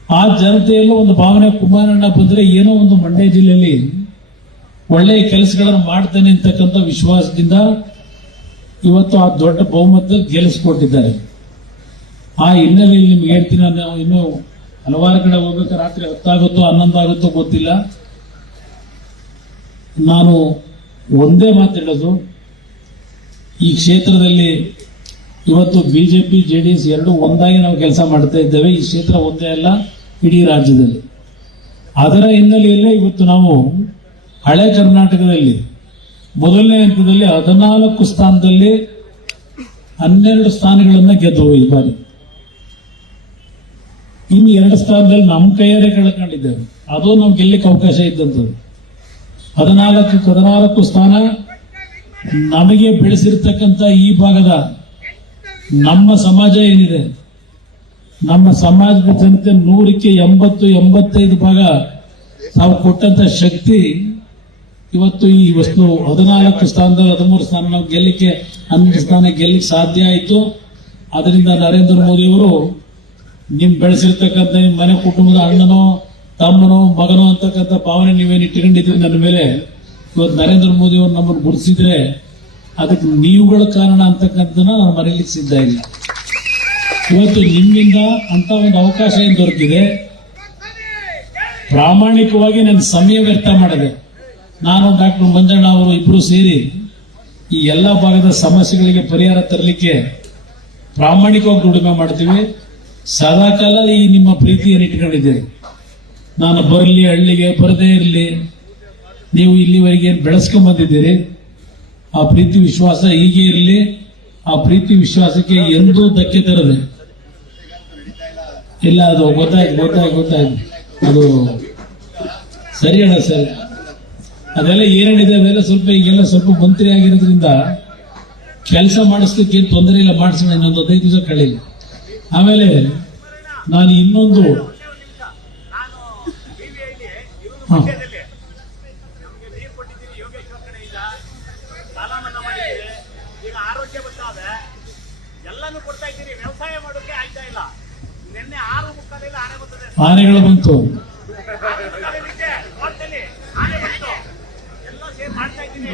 S1: ಆ ಜನತೆಯಲ್ಲೂ ಒಂದು ಭಾವನೆ ಕುಮಾರಣ್ಣ ಬಂದ್ರೆ ಏನೋ ಒಂದು ಮಂಡ್ಯ ಜಿಲ್ಲೆಯಲ್ಲಿ ಒಳ್ಳೆಯ ಕೆಲಸಗಳನ್ನು ಮಾಡ್ತೇನೆ ಅಂತಕ್ಕಂಥ ವಿಶ್ವಾಸದಿಂದ ಇವತ್ತು ಆ ದೊಡ್ಡ ಬಹುಮತ ಗೆಲ್ಲಿಸ್ಕೊಟ್ಟಿದ್ದಾರೆ. ಆ ಹಿನ್ನೆಲೆಯಲ್ಲಿ ನಿಮ್ಗೆ ಹೇಳ್ತೀನಿ ನಾವು ಇನ್ನೂ ಹಲವಾರು ಕಡೆ ಹೋಗ್ಬೇಕು ರಾತ್ರಿ ಹತ್ತಾಗುತ್ತೋ ಹನ್ನೊಂದು ಆಗುತ್ತೋ ಗೊತ್ತಿಲ್ಲ. ನಾನು ಒಂದೇ ಮಾತು ಹೇಳೋದು, ಈ ಕ್ಷೇತ್ರದಲ್ಲಿ ಇವತ್ತು ಬಿಜೆಪಿ ಜೆ ಡಿ ಎಸ್ ಎರಡು ಒಂದಾಗಿ ನಾವು ಕೆಲಸ ಮಾಡ್ತಾ ಇದ್ದೇವೆ. ಈ ಕ್ಷೇತ್ರ ಒಂದೇ ಅಲ್ಲ, ಇಡೀ ರಾಜ್ಯದಲ್ಲಿ. ಅದರ ಹಿನ್ನೆಲೆಯಲ್ಲೇ ಇವತ್ತು ನಾವು ಹಳೆ ಕರ್ನಾಟಕದಲ್ಲಿ ಮೊದಲನೇ ಹಂತದಲ್ಲಿ ಹದಿನಾಲ್ಕು ಸ್ಥಾನದಲ್ಲಿ ಹನ್ನೆರಡು ಸ್ಥಾನಗಳನ್ನು ಗೆದ್ದು ಈ ಬಾರಿ. ಇನ್ನು ಎರಡು ಸ್ಥಾನದಲ್ಲಿ ನಮ್ಮ ಕೈಯಾರೆ ಕಳ್ಕೊಂಡಿದ್ದೇವೆ. ಅದು ನಾವು ಗೆಲ್ಲಕ್ಕೆ ಅವಕಾಶ ಇದ್ದಂಥದ್ದು. ಹದಿನಾಲ್ಕು ಹದಿನಾಲ್ಕು ಸ್ಥಾನ ನಮಗೆ ಬೆಳೆಸಿರ್ತಕ್ಕಂಥ ಈ ಭಾಗದ ನಮ್ಮ ಸಮಾಜ ಏನಿದೆ? ನಮ್ಮ ಸಮಾಜದ ಜನತೆ ನೂರಕ್ಕೆ ಎಂಬತ್ತು, ಎಂಬತ್ತೈದು ಭಾಗ ತಾವು ಕೊಟ್ಟಂತ ಶಕ್ತಿ ಇವತ್ತು ಈ ವಸ್ತು ಹದಿನಾಲ್ಕು ಸ್ಥಾನದಲ್ಲಿ ಹದಿಮೂರು ಸ್ಥಾನ ಗೆಲ್ಲಿಕ್ಕೆ ಹನ್ನೆರಡು ಸ್ಥಾನ ಗೆಲ್ಲಿಕ್ಕೆ ಸಾಧ್ಯ ಆಯಿತು. ಅದರಿಂದ ನರೇಂದ್ರ ಮೋದಿ ಅವರು ನಿಮ್ ಬೆಳೆಸಿರ್ತಕ್ಕಂಥ ನಿಮ್ಮ ಮನೆ ಕುಟುಂಬದ ಅಣ್ಣನೋ, ತಮ್ಮನೋ, ಮಗನೋ ಅಂತಕ್ಕಂಥ ಭಾವನೆ ನೀವೇನು ಇಟ್ಕೊಂಡಿದ್ರಿ ನನ್ನ ಮೇಲೆ? ಇವತ್ತು ನರೇಂದ್ರ ಮೋದಿ ಅವರು ನಮ್ಮನ್ನು ಗುರುತಿಸಿದ್ರೆ ಅದಕ್ಕೆ ನೀವುಗಳ ಕಾರಣ ಅಂತಕ್ಕಂಥದ್ದನ್ನ ನಾನು ಮರೀಲಿಕ್ಕೆ ಸಿದ್ಧ ಇಲ್ಲ. ಇವತ್ತು ನಿಮ್ಮಿಂದ ಅಂತ ಒಂದು ಅವಕಾಶ ಏನು ದೊರಕಿದೆ? ಪ್ರಾಮಾಣಿಕವಾಗಿ ನನ್ನ ಸಮಯ ವ್ಯರ್ಥ ಮಾಡಿದೆ. ನಾನು ಡಾಕ್ಟರ್ ಮಂಜಣ್ಣ ಅವರು ಇಬ್ಬರು ಸೇರಿ ಈ ಎಲ್ಲ ಭಾಗದ ಸಮಸ್ಯೆಗಳಿಗೆ ಪರಿಹಾರ ತರಲಿಕ್ಕೆ ಪ್ರಾಮಾಣಿಕವಾಗಿ ದುಡಿಮೆ ಮಾಡ್ತೀವಿ. ಸದಾಕಾಲ ಈ ನಿಮ್ಮ ಪ್ರೀತಿಯನ್ನು ಇಟ್ಕೊಂಡಿದ್ದೀರಿ. ನಾನು ಬರಲಿ, ಹಳ್ಳಿಗೆ ಬರದೇ ಇರಲಿ. ನೀವು ಇಲ್ಲಿವರೆಗೆ ಏನು ಬೆಳೆಸ್ಕೊಂಡ್ ಆ ಪ್ರೀತಿ ವಿಶ್ವಾಸ ಹೀಗೆ ಇರಲಿ. ಆ ಪ್ರೀತಿ ವಿಶ್ವಾಸಕ್ಕೆ ಎಂದೂ ಧಕ್ಕೆ ತರದೆ. ಇಲ್ಲ, ಅದು ಗೊತ್ತಾಯ್ತು ಗೊತ್ತಾಯ್ತು ಗೊತ್ತಾಯ್ತು. ಅದು ಸರಿ ಅಣ್ಣ, ಸರಿ. ಅದೆಲ್ಲ ಏನೇನಿದೆ ಮೇಲೆ ಸ್ವಲ್ಪ ಈಗೆಲ್ಲ ಸ್ವಲ್ಪ ಮಂತ್ರಿ ಆಗಿರೋದ್ರಿಂದ ಕೆಲಸ ಮಾಡಿಸ್ಲಿಕ್ಕೆ ಏನು ತೊಂದರೆ ಇಲ್ಲ, ಮಾಡಿಸೋಣ, ಇನ್ನೊಂದು ಹದಿನೈದು ದಿವಸ ಕಳೀಲಿ. ಆಮೇಲೆ ನಾನು ಇನ್ನೊಂದು
S2: ಆನೆಗಳು ಟಿವಿಯಲ್ಲಿ ಇವರು
S1: ಹಾ.
S2: ಮಂಡ್ಯದಲ್ಲಿ ನಮಗೆ ನೀರು ಕೊಟ್ಟಿದ್ದೀನಿ ಯೋಗೇಶ್ವರ ಕಡೆಯಿಂದ ಸಾಲ ಮನ್ನಾ ಮಾಡಿದ್ದೀರಿ ಈಗ ಆರೋಗ್ಯ ಬರ್ತಾವೆ ಎಲ್ಲನೂ ಕೊಡ್ತಾ ಇದ್ದೀರಿ ವ್ಯವಸಾಯ ಮಾಡೋಕೆ ಆಯ್ತಾ ಇಲ್ಲ ನಿನ್ನೆ ಆರು ಮುಕ್ಕಾಲಿಲ್ಲ ಆನೆ ಬರ್ತದೆ
S1: ಆನೆಗಳು ಬಂತು
S2: ಮುಕ್ಕಾಲಿಕ್ಕೆ ತೋಟದಲ್ಲಿ ಆನೆ ಬಂತು ಎಲ್ಲ ಸೇರಿ ಮಾಡ್ತಾ ಇದ್ದೀನಿ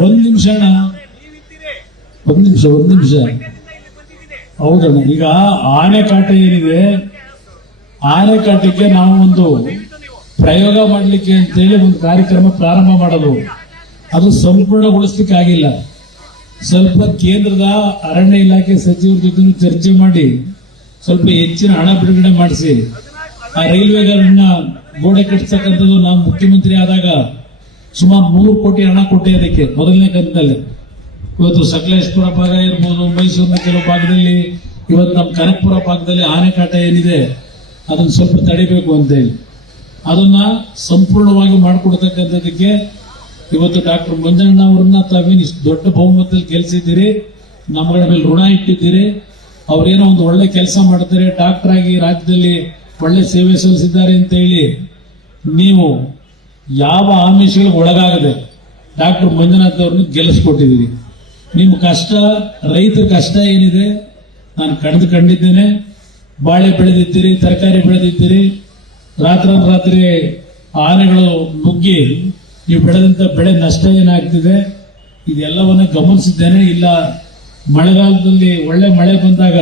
S1: ಒಂದ್ ನಿಮಿಷ ಅಣ್ಣ ಒಂದ್ ನಿಮಿಷ ಒಂದ್ ನಿಮಿಷ. ಹೌದಣ್ಣ ಈಗ ಆನೆ ಕಾಟ ಏನಿದೆ? ಆನೆ ಕಾಟಕ್ಕೆ ನಾವು ಒಂದು ಪ್ರಯೋಗ ಮಾಡಲಿಕ್ಕೆ ಅಂತೇಳಿ ಒಂದು ಕಾರ್ಯಕ್ರಮ ಪ್ರಾರಂಭ ಮಾಡೋದು ಅದು ಸಂಪೂರ್ಣಗೊಳಿಸ್ಲಿಕ್ಕೆ ಆಗಿಲ್ಲ ಸ್ವಲ್ಪ ಕೇಂದ್ರದ ಅರಣ್ಯ ಇಲಾಖೆ ಸಚಿವರ ಜೊತೆ ಚರ್ಚೆ ಮಾಡಿ, ಸ್ವಲ್ಪ ಹೆಚ್ಚಿನ ಹಣ ಬಿಡುಗಡೆ ಮಾಡಿಸಿ. ಆ ರೈಲ್ವೆಗಳನ್ನ ಗೋಡೆ ಕಟ್ಟಿಸ್ತಕ್ಕಂಥದ್ದು ನಾವು ಮುಖ್ಯಮಂತ್ರಿ ಆದಾಗ ಸುಮಾರು ಮೂರು ಕೋಟಿ ಹಣ ಕೊಟ್ಟೆ ಅದಕ್ಕೆ, ಮೊದಲನೇ ಕಂತಿನಲ್ಲಿ. ಇವತ್ತು ಸಕಲೇಶ್ಪುರ ಭಾಗ ಇರ್ಬೋದು, ಮೈಸೂರಿನ ಕೆಲವು ಭಾಗದಲ್ಲಿ, ಇವತ್ತು ನಮ್ಮ ಕನಕಪುರ ಭಾಗದಲ್ಲಿ ಆನೆಕಾಟ ಏನಿದೆ, ಅದನ್ನು ಸ್ವಲ್ಪ ತಡಿಬೇಕು ಅಂತೇಳಿ. ಅದನ್ನ ಸಂಪೂರ್ಣವಾಗಿ ಮಾಡಿಕೊಡ್ತಕ್ಕಂಥದ್ದಕ್ಕೆ ಇವತ್ತು ಡಾಕ್ಟರ್ ಮಂಜಣ್ಣ ಅವ್ರನ್ನ ತಾವೇನು ಇಷ್ಟು ದೊಡ್ಡ ಬಹುಮತದಲ್ಲಿ ಗೆಲ್ಸಿದ್ದೀರಿ ನಮ್ಮಗಳ ಮೇಲೆ ಋಣ ಇಟ್ಟಿದ್ದೀರಿ, ಅವ್ರೇನೋ ಒಂದು ಒಳ್ಳೆ ಕೆಲಸ ಮಾಡ್ತಾರೆ ಡಾಕ್ಟರ್ ಆಗಿ ರಾಜ್ಯದಲ್ಲಿ ಒಳ್ಳೆ ಸೇವೆ ಸಲ್ಲಿಸಿದ್ದಾರೆ ಅಂತ ಹೇಳಿ ನೀವು ಯಾವ ಆಮಿಷಗಳಿಗೆ ಒಳಗಾಗದೆ ಡಾಕ್ಟರ್ ಮಂಜುನಾಥ್ ಅವ್ರನ್ನ ಗೆಲ್ಲಿಸ್ಕೊಟ್ಟಿದ್ದೀರಿ. ನಿಮ್ಮ ಕಷ್ಟ, ರೈತರ ಕಷ್ಟ ಏನಿದೆ, ನಾನು ಕಳೆದು ಕಂಡಿದ್ದೇನೆ. ಬಾಳೆ ಬೆಳೆದಿದ್ದೀರಿ, ತರಕಾರಿ ಬೆಳೆದಿದ್ದೀರಿ. ರಾತ್ರಿ ರಾತ್ರಿ ಆನೆಗಳು ನುಗ್ಗಿ ನೀವು ಬೆಳೆದಂತ ಬೆಳೆ ನಷ್ಟ ಏನಾಗ್ತಿದೆ? ಇದೆಲ್ಲವನ್ನ ಗಮನಿಸಿದ್ದೇನೆ. ಇಲ್ಲ, ಮಳೆಗಾಲದಲ್ಲಿ ಒಳ್ಳೆ ಮಳೆ ಬಂದಾಗ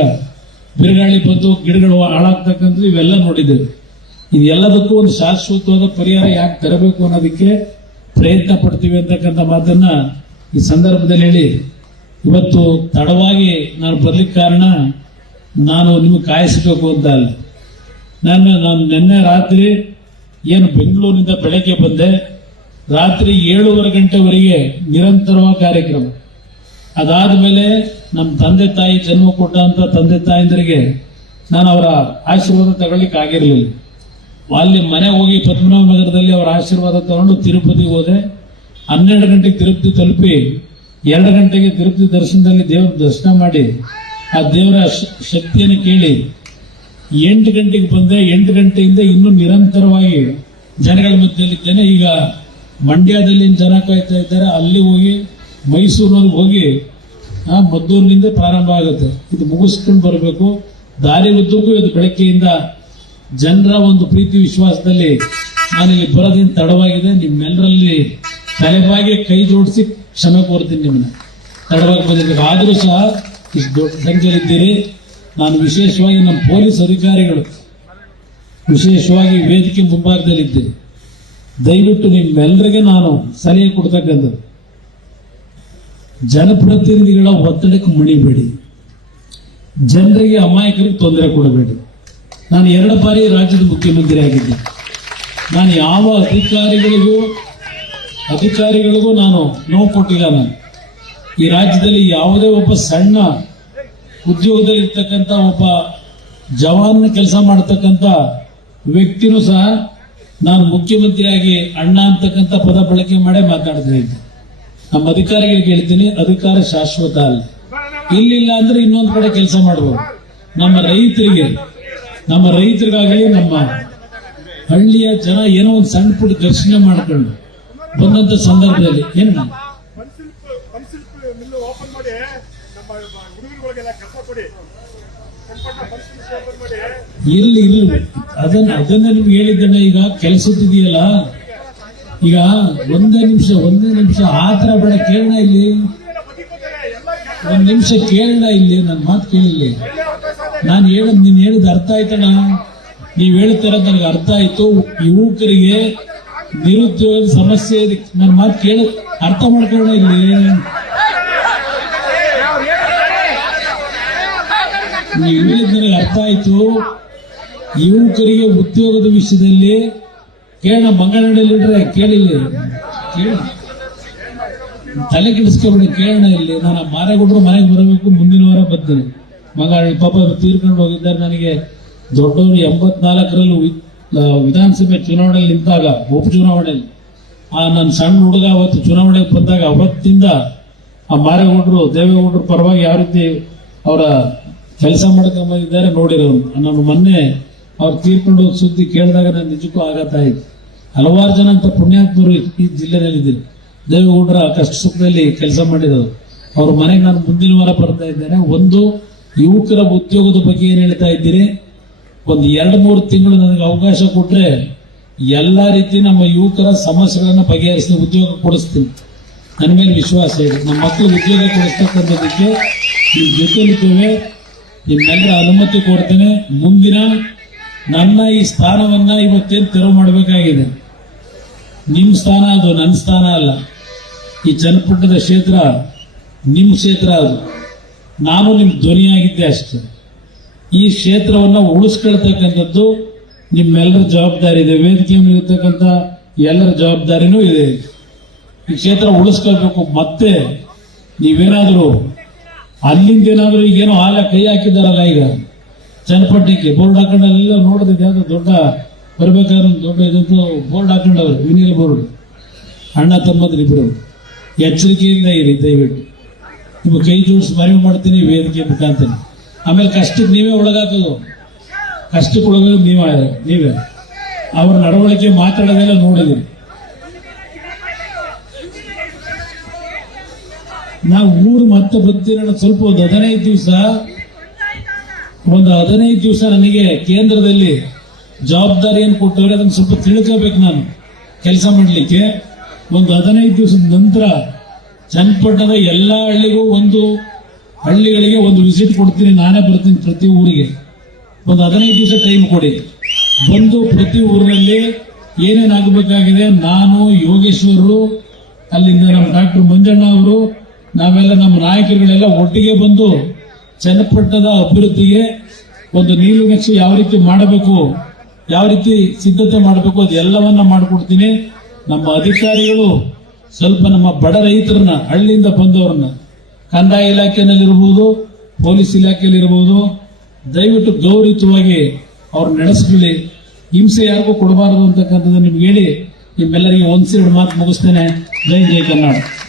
S1: ಬಿರುಗಾಳಿ ಬಂದು ಗಿಡಗಳು ಹಾಳಾಗ್ತಕ್ಕಂಥದ್ದು ಇವೆಲ್ಲ ನೋಡಿದ್ದೇವೆ. ಇದೆಲ್ಲದಕ್ಕೂ ಒಂದು ಶಾಶ್ವತವಾದ ಪರಿಹಾರ ಯಾಕೆ ತರಬೇಕು ಅನ್ನೋದಕ್ಕೆ ಪ್ರಯತ್ನ ಪಡ್ತೀವಿ ಅಂತಕ್ಕಂಥ ಮಾತನ್ನ ಈ ಸಂದರ್ಭದಲ್ಲಿ ಹೇಳಿ, ಇವತ್ತು ತಡವಾಗಿ ನಾನು ಬರ್ಲಿಕ್ಕೆ ಕಾರಣ ನಾನು ನಿಮಗೆ ಕಾಯಿಸಬೇಕು ಅಂತ ಅಲ್ಲ. ನಾನು ನಾನು ನಿನ್ನೆ ರಾತ್ರಿ ಏನು ಬೆಂಗಳೂರಿನಿಂದ ಬೆಳಗ್ಗೆ ಬಂದೆ. ರಾತ್ರಿ ಏಳೂವರೆ ಗಂಟೆವರೆಗೆ ನಿರಂತರವಾದ ಕಾರ್ಯಕ್ರಮ. ಅದಾದ ಮೇಲೆ ನಮ್ಮ ತಂದೆ ತಾಯಿ ಜನ್ಮ ಕೊಟ್ಟಂತ ತಂದೆ ತಾಯಿಂದರಿಗೆ ನಾನು ಅವರ ಆಶೀರ್ವಾದ ತಗೊಳ್ಳಿಕ್ಕೆ ಆಗಿರಲಿಲ್ಲ ಅಲ್ಲಿ ಮನೆ ಹೋಗಿ ಪದ್ಮನಾಭ ನಗರದಲ್ಲಿ ಅವರ ಆಶೀರ್ವಾದ ತಗೊಂಡು ತಿರುಪತಿ ಹೋದೆ ಹನ್ನೆರಡು ಗಂಟೆಗೆ ತಿರುಪತಿ ತಲುಪಿ ಎರಡು ಗಂಟೆಗೆ ತಿರುಪತಿ ದರ್ಶನದಲ್ಲಿ ದೇವರ ದರ್ಶನ ಮಾಡಿ ಆ ದೇವರ ಶಕ್ತಿಯನ್ನು ಕೇಳಿ ಎಂಟು ಗಂಟೆಗೆ ಬಂದೆ. ಎಂಟು ಗಂಟೆಯಿಂದ ಇನ್ನೂ ನಿರಂತರವಾಗಿ ಜನಗಳ ಮಧ್ಯದಲ್ಲಿದ್ದೇನೆ. ಈಗ ಮಂಡ್ಯದಲ್ಲಿ ಜನ ಕಾಯ್ತಾ ಇದ್ದಾರೆ. ಅಲ್ಲಿ ಹೋಗಿ ಮೈಸೂರಿನವ್ರಿಗೆ ಹೋಗಿ ಮದ್ದೂರಿನಿಂದ ಪ್ರಾರಂಭ ಆಗುತ್ತೆ. ಇದು ಮುಗಿಸ್ಕೊಂಡು ಬರಬೇಕು. ದಾರಿ ಉದ್ದಕ್ಕೂ ಇದು ಬೆಳಗ್ಗೆಯಿಂದ ಜನರ ಒಂದು ಪ್ರೀತಿ ವಿಶ್ವಾಸದಲ್ಲಿ ನಾನಿಲ್ಲಿ ಬರೋದಿಂದ ತಡವಾಗಿದೆ. ನಿಮ್ಮೆಲ್ಲರಲ್ಲಿ ತಲೆಬಾಗಿ ಕೈ ಜೋಡಿಸಿ ಕ್ಷಮೆ ಕೋರ್ತೀನಿ ನಿಮ್ಮನ್ನ. ತಡವಾಗಿ ಬಂದಿದ್ದೀವಿ ಆದರೂ ಸಹ ಇಷ್ಟು ದೊಡ್ಡ ಸಂಖ್ಯೆಯಲ್ಲಿದ್ದೀರಿ. ನಾನು ವಿಶೇಷವಾಗಿ ನಮ್ಮ ಪೊಲೀಸ್ ಅಧಿಕಾರಿಗಳು ವಿಶೇಷವಾಗಿ ವೇದಿಕೆ ಮುಂಭಾಗದಲ್ಲಿದ್ದೀರಿ. ದಯವಿಟ್ಟು ನಿಮ್ಮೆಲ್ಲರಿಗೆ ನಾನು ಸಲಹೆ ಕೊಡ್ತಕ್ಕಂಥದ್ದು. ಜನಪ್ರತಿನಿಧಿಗಳ ಒತ್ತಡಕ್ಕೆ ಮಣಿಬೇಡಿ. ಜನರಿಗೆ ಅಮಾಯಕರಿಗೆ ತೊಂದರೆ ಕೊಡಬೇಡಿ. ನಾನು ಎರಡು ಬಾರಿ ರಾಜ್ಯದ ಮುಖ್ಯಮಂತ್ರಿ ಆಗಿದ್ದೆ. ನಾನು ಯಾವ ಅಧಿಕಾರಿಗಳಿಗೂ ಅಧಿಕಾರಿಗಳಿಗೂ ನಾನು ನೋವು ಕೊಟ್ಟಿಲ್ಲ ನಾನು. ಈ ರಾಜ್ಯದಲ್ಲಿ ಯಾವುದೇ ಒಬ್ಬ ಸಣ್ಣ ಉದ್ಯೋಗದಲ್ಲಿ ಇರ್ತಕ್ಕಂಥ ಒಬ್ಬ ಜವಾನ್ ಕೆಲಸ ಮಾಡತಕ್ಕಂಥ ವ್ಯಕ್ತಿನೂ ಸಹ ನಾನು ಮುಖ್ಯಮಂತ್ರಿಯಾಗಿ ಅಣ್ಣ ಅಂತಕ್ಕಂಥ ಪದ ಬಳಕೆ ಮಾಡೇ ಮಾತಾಡ್ತಾ ಇದ್ದೆ. ನಮ್ಮ ಅಧಿಕಾರಿಗಳಿಗೆ ಹೇಳ್ತೀನಿ ಅಧಿಕಾರ ಶಾಶ್ವತ ಅಲ್ಲ. ಇಲ್ಲಿಲ್ಲ ಅಂದ್ರೆ ಇನ್ನೊಂದು ಕಡೆ ಕೆಲಸ ಮಾಡ್ಬೋದು ನಮ್ಮ ರೈತರಿಗೆ ನಮ್ಮ ರೈತರಿಗಾಗಲಿ ನಮ್ಮ ಹಳ್ಳಿಯ ಜನ ಏನೋ ಒಂದು ಸಣ್ಣ ಪುಟ್ಟ ದರ್ಶನ ಮಾಡ್ಕೊಂಡು ಬಂದಂತ ಸಂದರ್ಭದಲ್ಲಿ ಏನು ಇಲ್ಲ ಇಲ್ಲ ಅದನ್ನ ಅದನ್ನ ನಿಮ್ಗೆ ಹೇಳಿದ್ದಣ್ಣ ಈಗ ಕೆಲಸದಿದೆಯಲ್ಲ ಈಗ ಒಂದೇ ನಿಮಿಷ ಒಂದೇ ನಿಮಿಷ ಆತರ ಬೇಡ, ಕೇಳಣ ಇಲ್ಲಿ. ಒಂದ್ ನಿಮಿಷ ಕೇಳೋಣ ಇಲ್ಲಿ ನನ್ನ ಮಾತು ಕೇಳಿಲ್ಲ. ನಾನು ಹೇಳದ್, ನೀನ್ ಹೇಳಿದ ಅರ್ಥ ಆಯ್ತಣ್ಣ? ನೀವ್ ಹೇಳ್ತಾರ ನನಗೆ ಅರ್ಥ ಆಯ್ತು. ಯುವಕರಿಗೆ ನಿರುದ್ಯೋಗದ ಸಮಸ್ಯೆ ಇದೆ. ನನ್ನ ಮಾತು ಕೇಳ, ಅರ್ಥ ಮಾಡ್ಕೊಳ್ಳೋಣ ಇಲ್ಲಿ. ನೀವು ಹೇಳಿದ್ ನನಗೆ ಅರ್ಥ ಆಯ್ತು. ಯುವಕರಿಗೆ ಉದ್ಯೋಗದ ವಿಷಯದಲ್ಲಿ ಕೇಳೋಣ ಮಂಗಳೂರಲ್ಲಿ ಕೇಳಿಲ್ಲ. ಕೇಳಿ ತಲೆ ಕೆಡಿಸ್ಕೊಂಡು ಕೇಳೋಣ ಇಲ್ಲಿ. ನಾನು ಮಾರೇಗೌಡರು ಮನೆಗೆ ಬರಬೇಕು, ಮುಂದಿನ ವಾರ ಬರ್ತೀನಿ. ಮಗ ಪಾಪ ತೀರ್ಕೊಂಡು ಹೋಗಿದ್ದಾರೆ ನನಗೆ. ದೊಡ್ಡವರು ಎಂಬತ್ನಾಲ್ಕರಲ್ಲಿ ವಿಧಾನಸಭೆ ಚುನಾವಣೆಯಲ್ಲಿ ನಿಂತಾಗ, ಉಪಚುನಾವಣೆಯಲ್ಲಿ. ಆ, ನನ್ನ ಸಣ್ಣ ಹುಡುಗ ಅವತ್ತು ಚುನಾವಣೆಗೆ ಬಂದಾಗ ಅವತ್ತಿಂದ ಆ ಮಾರೇಗೌಡರು, ದೇವೇಗೌಡರು ಪರವಾಗಿ ಯಾವ ರೀತಿ ಅವರ ಕೆಲಸ ಮಾಡ್ಕೊಂಬಂದಿದ್ದಾರೆ ನೋಡಿರೋನು ನಾನು ಮೊನ್ನೆ ಅವ್ರು ತೀರ್ಕೊಂಡು ಸುದ್ದಿ ಕೇಳಿದಾಗ ನಾನು ನಿಜಕ್ಕೂ ಆಘಾತ ಆಯಿತು. ಹಲವಾರು ಜನ ಅಂತ ಪುಣ್ಯಾತ್ಮರು ಈ ಜಿಲ್ಲೆನಲ್ಲಿದ್ದಾರೆ. ದೇವೇಗೌಡರ ಕಷ್ಟ ಸುಖದಲ್ಲಿ ಕೆಲಸ ಮಾಡಿದರು ಅವ್ರ ಮನೆಗೆ ನಾನು ಮುಂದಿನ ವಾರ ಬರ್ತಾ ಇದ್ದೇನೆ. ಒಂದು, ಯುವಕರ ಉದ್ಯೋಗದ ಬಗ್ಗೆ ಏನು ಹೇಳ್ತಾ ಇದ್ದೀರಿ? ಒಂದು ಎರಡು, ಮೂರು ತಿಂಗಳು ನನಗೆ ಅವಕಾಶ ಕೊಟ್ಟರೆ ಎಲ್ಲಾ ರೀತಿ ನಮ್ಮ ಯುವಕರ ಸಮಸ್ಯೆಗಳನ್ನು ಬಗೆಹರಿಸಿ ಉದ್ಯೋಗ ಕೊಡಿಸ್ತೀನಿ. ನನ್ನ ಮೇಲೆ ವಿಶ್ವಾಸ ಇದೆ ನಮ್ಮ ಮಕ್ಕಳು ಉದ್ಯೋಗ ಕೊಡಿಸ್ತಕ್ಕಂಥದ್ದಕ್ಕೆ ನಿಮ್ಮ ಜೊತೆಲಿದ್ದೇವೆ ನಿಮ್ಮೆಲ್ಲರ ಅನುಮತಿ ಕೊಡ್ತೇನೆ. ಮುಂದಿನ ನನ್ನ ಈ ಸ್ಥಾನವನ್ನ ಇವತ್ತೇನು ತೆರವು ಮಾಡಬೇಕಾಗಿದೆ. ನಿಮ್ಮ ಸ್ಥಾನ ಅದು ನನ್ನ ಸ್ಥಾನ ಅಲ್ಲ. ಈ ಚನ್ನಪಟ್ಟಣದ ಕ್ಷೇತ್ರ ನಿಮ್ಮ ಕ್ಷೇತ್ರ ಅದು. ನಾನು ನಿಮ್ಮ ಧ್ವನಿಯಾಗಿದ್ದೆ ಅಷ್ಟೆ. ಈ ಕ್ಷೇತ್ರವನ್ನ ಉಳಿಸ್ಕೊಳ್ತಕ್ಕಂಥದ್ದು ನಿಮ್ಮೆಲ್ಲರ ಜವಾಬ್ದಾರಿ ಇದೆ. ವೇದಿಕೆ ಇರತಕ್ಕಂಥ ಎಲ್ಲರ ಜವಾಬ್ದಾರಿನೂ ಇದೆ. ಈ ಕ್ಷೇತ್ರ ಉಳಿಸ್ಕೊಳ್ಬೇಕು. ಮತ್ತೆ ನೀವೇನಾದರೂ ಅಲ್ಲಿಂದ ಏನಾದರೂ ಈಗೇನೋ ಹಾಲ ಕೈ ಹಾಕಿದಾರಲ್ಲ ಈಗ? ಚನ್ನಪಟ್ಟಣಕ್ಕೆ ಬೋರ್ಡ್ ಹಾಕೊಂಡೆಲ್ಲ ನೋಡಿದ್ರೆ ದೊಡ್ಡ ಬರ್ಬೇಕಾದ್ರೆ ದೊಡ್ಡ ಇದಂತೂ ಬೋರ್ಡ್ ಹಾಕೊಂಡವ್ರು ವಿನಿಯಲ್ ಬೋರ್ಡ್. ಅಣ್ಣ, ತಮ್ಮದ್ರಿ ಬಿಡು ಎಚ್ಚರಿಕೆಯಿಂದ ಇರಿ, ದಯವಿಟ್ಟು. ನಿಮ್ಮ ಕೈ ಜೋಡಿಸಿ ಮನವಿ ಮಾಡ್ತೀನಿ, ವೇದಿಕೆ ಮುಖಾಂತರ ಆಮೇಲೆ ಕಷ್ಟಕ್ಕೆ ನೀವೇ ಒಳಗಾಕೋದು. ಕಷ್ಟಕ್ಕೆ ಒಳಗೋದು ನೀವೇ ನೀವೇ. ಅವ್ರ ನಡವಳಿಕೆ ಮಾತಾಡೋದೆಲ್ಲ ನೋಡಿದಿರಿ. ನಾವು ಊರು ಮತ್ತೆ ಬರ್ತೀರಣ್ಣ ಸ್ವಲ್ಪ ಒಂದು ಹದಿನೈದು ದಿವಸ, ಒಂದು ಹದಿನೈದು ದಿವಸ ನನಗೆ ಕೇಂದ್ರದಲ್ಲಿ ಜವಾಬ್ದಾರಿಯನ್ನು ಕೊಟ್ಟವ್ರೆ ಅದನ್ನು ಸ್ವಲ್ಪ ತಿಳ್ಕೋಬೇಕು ನಾನು. ಕೆಲಸ ಮಾಡಲಿಕ್ಕೆ. ಒಂದು ಹದಿನೈದು ದಿವಸದ ನಂತರ ಚನ್ನಪಟ್ಟಣದ ಎಲ್ಲ ಹಳ್ಳಿಗೂ ಒಂದು ಹಳ್ಳಿಗಳಿಗೆ ಒಂದು ವಿಸಿಟ್ ಕೊಡ್ತೀನಿ, ನಾನೇ ಬರ್ತೀನಿ ಪ್ರತಿ ಊರಿಗೆ. ಒಂದು ಹದಿನೈದು ದಿವಸ ಟೈಮ್ ಕೊಡಿ. ಬಂದು ಪ್ರತಿ ಊರಿನಲ್ಲಿ ಏನೇನಾಗಬೇಕಾಗಿದೆ ನಾನು ಯೋಗೇಶ್ವರರು ಅಲ್ಲಿಂದ ನಮ್ಮ ಡಾಕ್ಟರ್ ಮಂಜಣ್ಣ ಅವರು, ನಾವೆಲ್ಲ ನಮ್ಮ ನಾಯಕರುಗಳೆಲ್ಲ ಒಟ್ಟಿಗೆ ಬಂದು ಚನ್ನಪಟ್ಟಣದ ಅಭಿವೃದ್ಧಿಗೆ ಒಂದು ನೀಲು ನಕ್ಷೆ ಯಾವ ರೀತಿ ಮಾಡಬೇಕು ಯಾವ ರೀತಿ ಸಿದ್ಧತೆ ಮಾಡಬೇಕು, ಅದೆಲ್ಲವನ್ನ ಮಾಡಿಕೊಡ್ತೀನಿ. ನಮ್ಮ ಅಧಿಕಾರಿಗಳು ಸ್ವಲ್ಪ ನಮ್ಮ ಬಡ ರೈತರನ್ನ, ಹಳ್ಳಿಯಿಂದ ಬಂದವರನ್ನ, ಕಂದಾಯ ಇಲಾಖೆನಲ್ಲಿರ್ಬೋದು ಪೊಲೀಸ್ ಇಲಾಖೆಯಲ್ಲಿರ್ಬೋದು ದಯವಿಟ್ಟು ಗೌರವಿತವಾಗಿ ಅವ್ರು ನಡೆಸ್ಕೊಳ್ಳಿ. ಹಿಂಸೆ ಯಾರಿಗೂ ಕೊಡಬಾರದು ಅಂತಕ್ಕಂಥದ್ದು ನಿಮ್ಗೆ ಹೇಳಿ ನಿಮ್ಮೆಲ್ಲರಿಗೆ ಒಂದ್ಸೆರಡು ಮಾತು ಮುಗಿಸ್ತೇನೆ. ಜೈ ಜೈ ಕರ್ನಾಟಕ